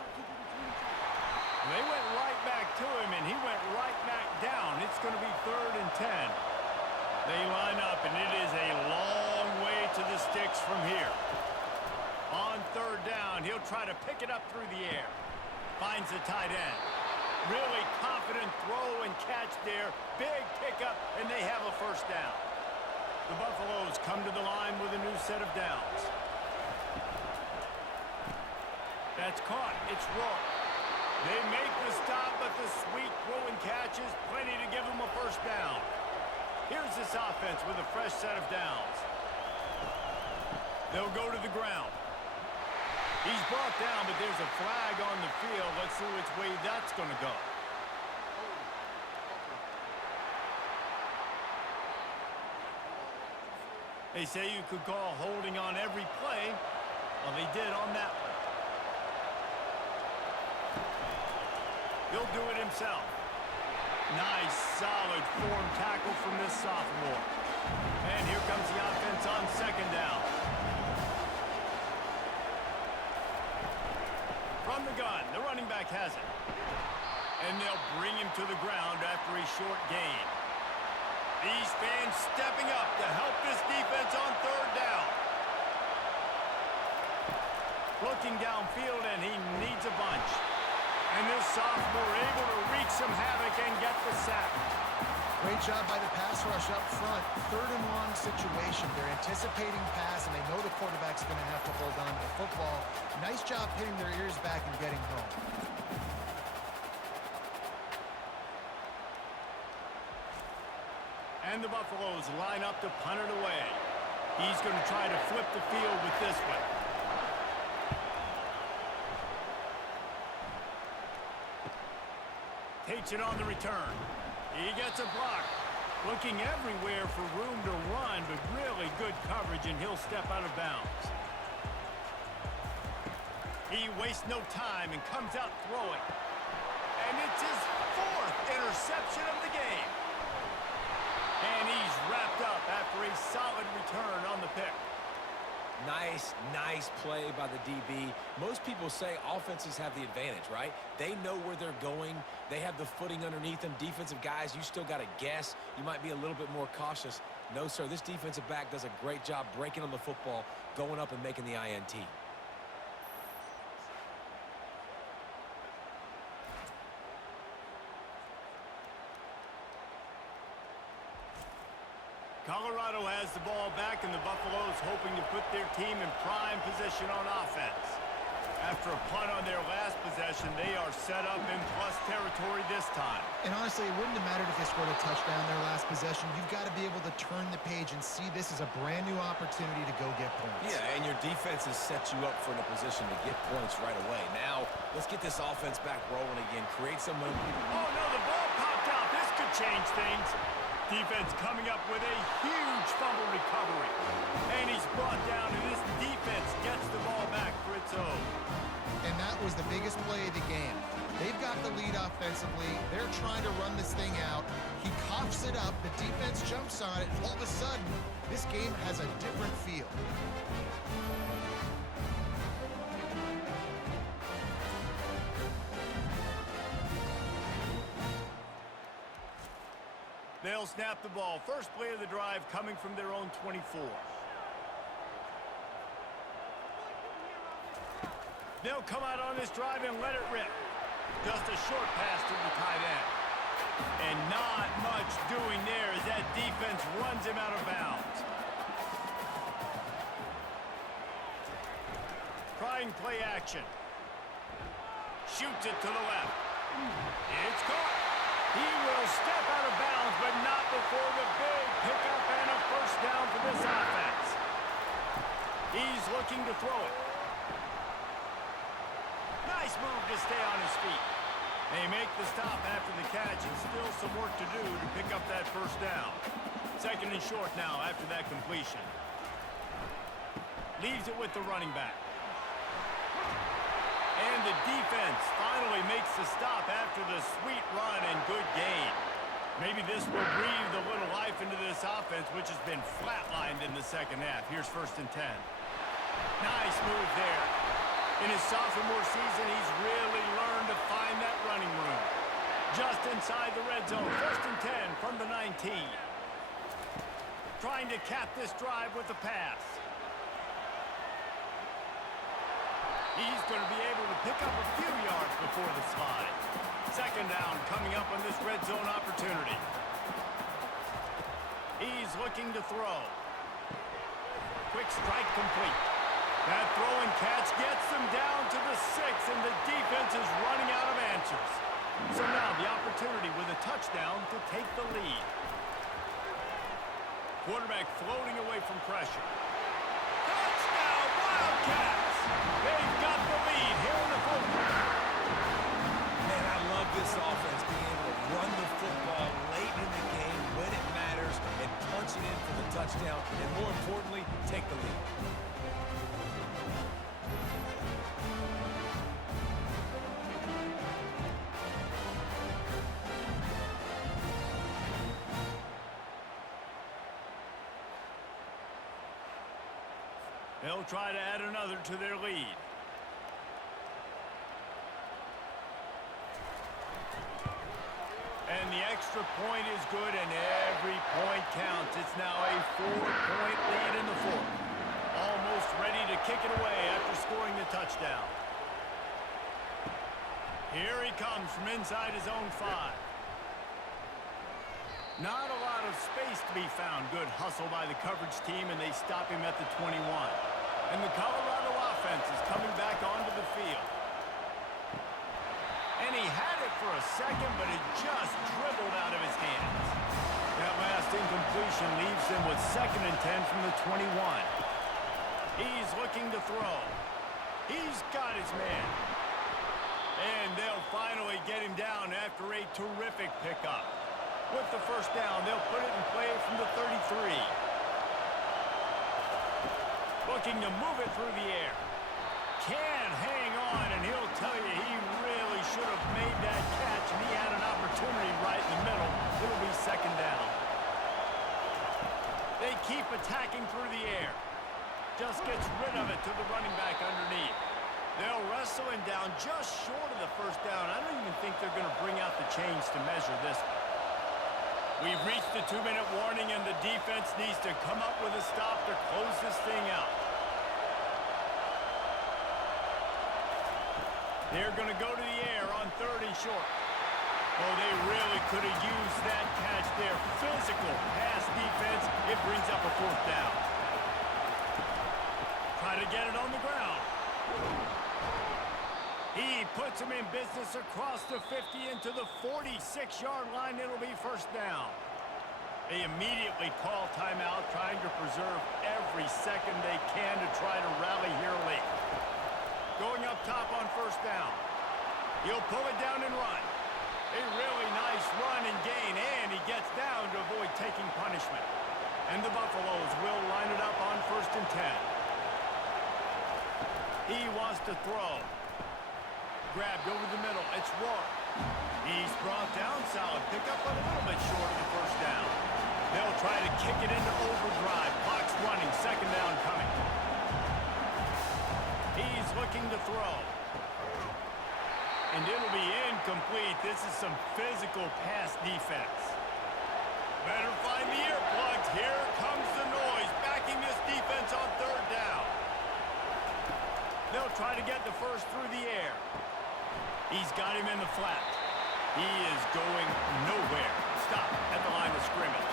They went right back to him, and he went right back down. It's going to be 3rd and 10. They line up, and it is a long way to the sticks from here. On 3rd down, he'll try to pick it up through the air. Finds the tight end. Really confident throw and catch there. Big pickup, and they have a first down. The Buffaloes come to the line with a new set of downs. That's caught. It's Rowe. They make the stop, but the sweet throw and catch is plenty to give them a first down. Here's this offense with a fresh set of downs. They'll go to the ground. He's brought down, but there's a flag on the field. Let's see which way that's going to go. They say you could call holding on every play. Well, they did on that one. He'll do it himself. Nice, solid form tackle from this sophomore. And here comes the offense on 2nd down. From the gun, the running back has it. And they'll bring him to the ground after a short gain. These fans stepping up to help this defense on 3rd down. Looking downfield, and he needs a bunch. And this sophomore able to wreak some havoc and get the sack. Great job by the pass rush up front. 3rd and long situation. They're anticipating pass, and they know the quarterback's going to have to hold on to the football. Nice job hitting their ears back and getting home. And the Buffaloes line up to punt it away. He's going to try to flip the field with this one. Takes it on the return. He gets a block. Looking everywhere for room to run, but really good coverage, and he'll step out of bounds. He wastes no time and comes out throwing. And it's his 4th interception of the game. And he's wrapped up after a solid return on the pick. Nice play by the DB. Most people say offenses have the advantage, right? They know where they're going. They have the footing underneath them. Defensive guys, you still got to guess. You might be a little bit more cautious. No, sir, this defensive back does a great job breaking on the football, going up and making the INT. Colorado has the ball back, and the Buffaloes hoping to put their team in prime position on offense. After a punt on their last possession, they are set up in plus territory this time. And honestly, it wouldn't have mattered if they scored a touchdown their last possession. You've got to be able to turn the page and see this as a brand new opportunity to go get points. Yeah, and your defense has set you up for in a position to get points right away. Now, let's get this offense back rolling again. Create some momentum. Oh, no, the ball popped out. This could change things. Defense coming up with a huge fumble recovery. And he's brought down, and this defense gets the ball back for its own. And that was the biggest play of the game. They've got the lead offensively. They're trying to run this thing out. He coughs it up. The defense jumps on it. All of a sudden, this game has a different feel. They'll snap the ball. First play of the drive coming from their own 24. They'll come out on this drive and let it rip. Just a short pass to the tight end. And not much doing there as that defense runs him out of bounds. Trying play action. Shoots it to the left. It's caught. He will step out of bounds, but not before the big pickup and a first down for this offense. He's looking to throw it. Nice move to stay on his feet. They make the stop after the catch, and still some work to do to pick up that first down. 2nd and short now after that completion. Leaves it with the running back. And the defense finally makes the stop after the sweet run and good gain. Maybe this will breathe a little life into this offense, which has been flatlined in the second half. Here's 1st and 10. Nice move there. In his sophomore season, he's really learned to find that running room. Just inside the red zone. 1st and 10 from the 19. Trying to cap this drive with a pass. He's going to be able to pick up a few yards before the slide. 2nd down coming up on this red zone opportunity. He's looking to throw. Quick strike complete. That throw and catch gets them down to the 6, and the defense is running out of answers. So now the opportunity with a touchdown to take the lead. Quarterback floating away from pressure. Touchdown, Wildcats! They've got the lead here in the football. Man, I love this offense being able to run the football late in the game when it matters and punch it in for the touchdown, and more importantly, take the lead. They'll try to add another to their lead. And the extra point is good, and every point counts. It's now a 4-point lead in the 4th. Almost ready to kick it away after scoring the touchdown. Here he comes from inside his own 5. Not a lot of space to be found. Good hustle by the coverage team, and they stop him at the 21. And the Colorado offense is coming back onto the field. And he had it for a second, but it just dribbled out of his hands. That last incompletion leaves him with 2nd and 10 from the 21. He's looking to throw. He's got his man. And they'll finally get him down after a terrific pickup. With the first down, they'll put it in play from the 33. Looking to move it through the air. Can hang on, and he'll tell you he really should have made that catch, and he had an opportunity right in the middle. It'll be 2nd down. They keep attacking through the air. Just gets rid of it to the running back underneath. They'll wrestle him down just short of the first down. I don't even think they're going to bring out the chains to measure this. We've reached the 2-minute warning, and the defense needs to come up with a stop to close this thing out. They're going to go to the air on 3rd and short. Oh, they really could have used that catch there. Physical pass defense. It brings up a 4th down. Try to get it on the ground. He puts him in business across the 50 into the 46-yard line. It'll be 1st down. They immediately call timeout, trying to preserve every second they can to try to rally here late. Going up top on 1st down. He'll pull it down and run. A really nice run and gain, and he gets down to avoid taking punishment. And the Buffaloes will line it up on 1st and 10. He wants to throw. Grabbed over the middle. It's Rourke. He's brought down. Solid pickup, but a little bit short of the 1st down. They'll try to kick it into overdrive. Clock's running. 2nd down coming. He's looking to throw. And it'll be incomplete. This is some physical pass defense. Better find the earplugs. Here comes the noise. Backing this defense on 3rd down. They'll try to get the first through the air. He's got him in the flat. He is going nowhere. Stop at the line of scrimmage.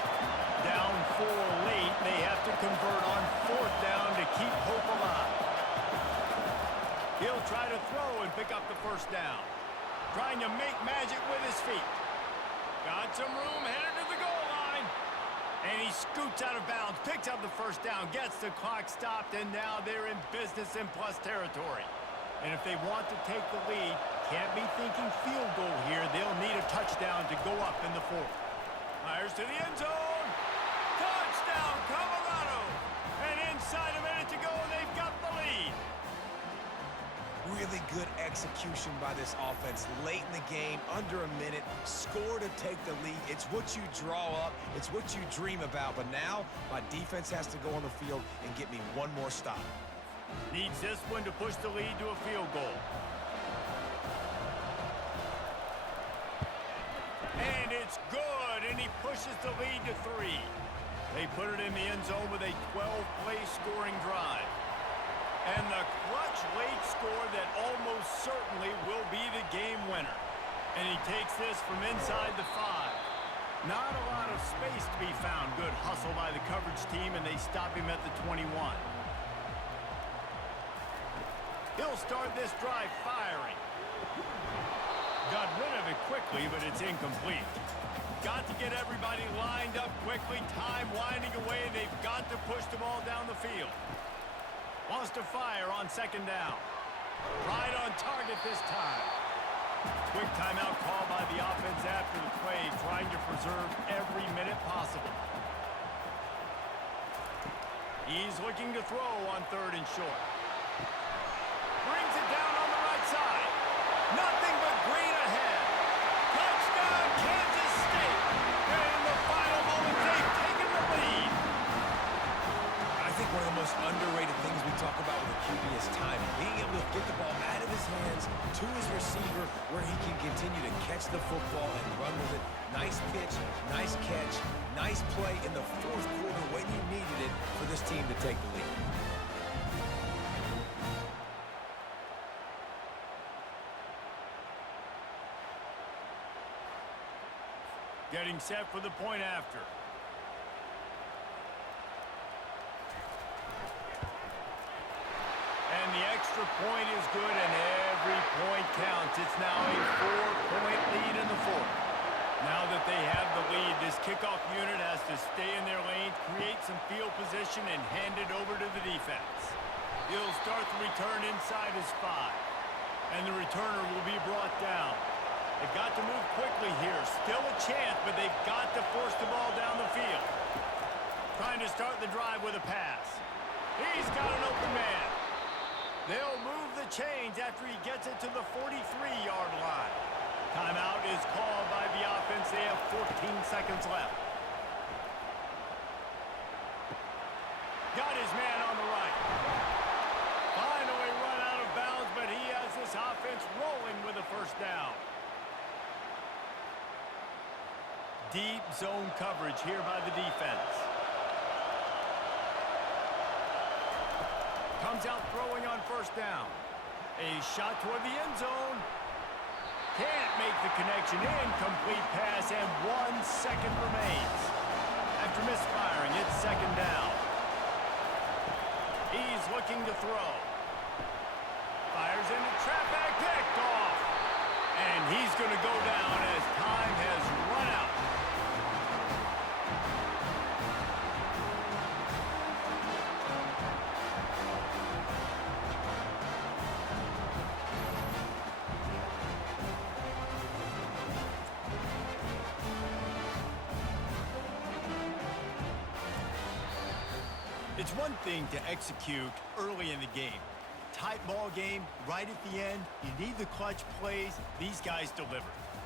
Down 4 late. They have to convert on 4th down to keep hope alive. He'll try to throw and pick up the 1st down. Trying to make magic with his feet. Got some room, headed to the goal line. And he scoots out of bounds, picks up the 1st down, gets the clock stopped, and now they're in business in plus territory. And if they want to take the lead, can't be thinking field goal here. They'll need a touchdown to go up in the 4th. Fires to the end zone. Touchdown, Colorado. And inside a minute to go, they've got the lead. Really good execution by this offense late in the game, under a minute, score to take the lead. It's what you draw up, it's what you dream about, but now my defense has to go on the field and get me one more stop. Needs this one to push the lead to a field goal. And it's good, and he pushes the lead to 3. They put it in the end zone with a 12-play scoring drive. And the clutch late score that almost certainly will be the game winner. And he takes this from inside the 5. Not a lot of space to be found. Good hustle by the coverage team, and they stop him at the 21. He'll start this drive firing. Got rid of it quickly, but it's incomplete. Got to get everybody lined up quickly. Time winding away. They've got to push the ball down the field. Wants to fire on 2nd down. Right on target this time. Quick timeout call by the offense after the play, trying to preserve every minute possible. He's looking to throw on 3rd and short. Brings it down on the right side. Nothing but green ahead. Touchdown, Kansas State. And in the final moment, they've taken the lead. I think one of the most underrated things we talk about with a QB is timing. Being able to get the ball out of his hands to his receiver where he can continue to catch the football and run with it. Nice pitch, nice catch, nice play in the 4th quarter when you needed it for this team to take the lead. Getting set for the point after. And the extra point is good, and every point counts. It's now a 4-point lead in the fourth. Now that they have the lead, this kickoff unit has to stay in their lane, create some field position, and hand it over to the defense. He'll start the return inside his 5. And the returner will be brought down. They've got to move quickly here. Still a chance, but they've got to force the ball down the field. Trying to start the drive with a pass. He's got an open man. They'll move the chains after he gets it to the 43-yard line. Timeout is called by the offense. They have 14 seconds left. Got his man on the right. Finally run out of bounds, but he has this offense rolling with a first down. Deep zone coverage here by the defense. Comes out throwing on first down. A shot toward the end zone. Can't make the connection. Incomplete pass, and 1 second remains. After misfiring, it's second down. He's looking to throw. Fires into trap back, picked off. And he's going to go down as time has run out. It's one thing to execute early in the game. Tight ball game, right at the end. You need the clutch plays. These guys deliver.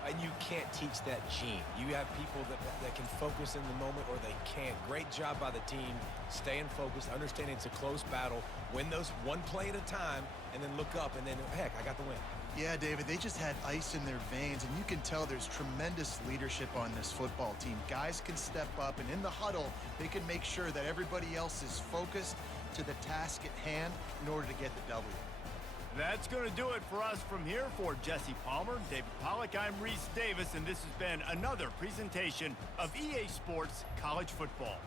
And you can't teach that gene. You have people that can focus in the moment or they can't. Great job by the team, staying focused, understanding it's a close battle, win those one play at a time, and then look up, and then, heck, I got the win. Yeah, David, they just had ice in their veins, and you can tell there's tremendous leadership on this football team. Guys can step up, and in the huddle, they can make sure that everybody else is focused to the task at hand in order to get the W. That's going to do it for us from here. For Jesse Palmer, David Pollack, I'm Reese Davis, and this has been another presentation of EA Sports College Football.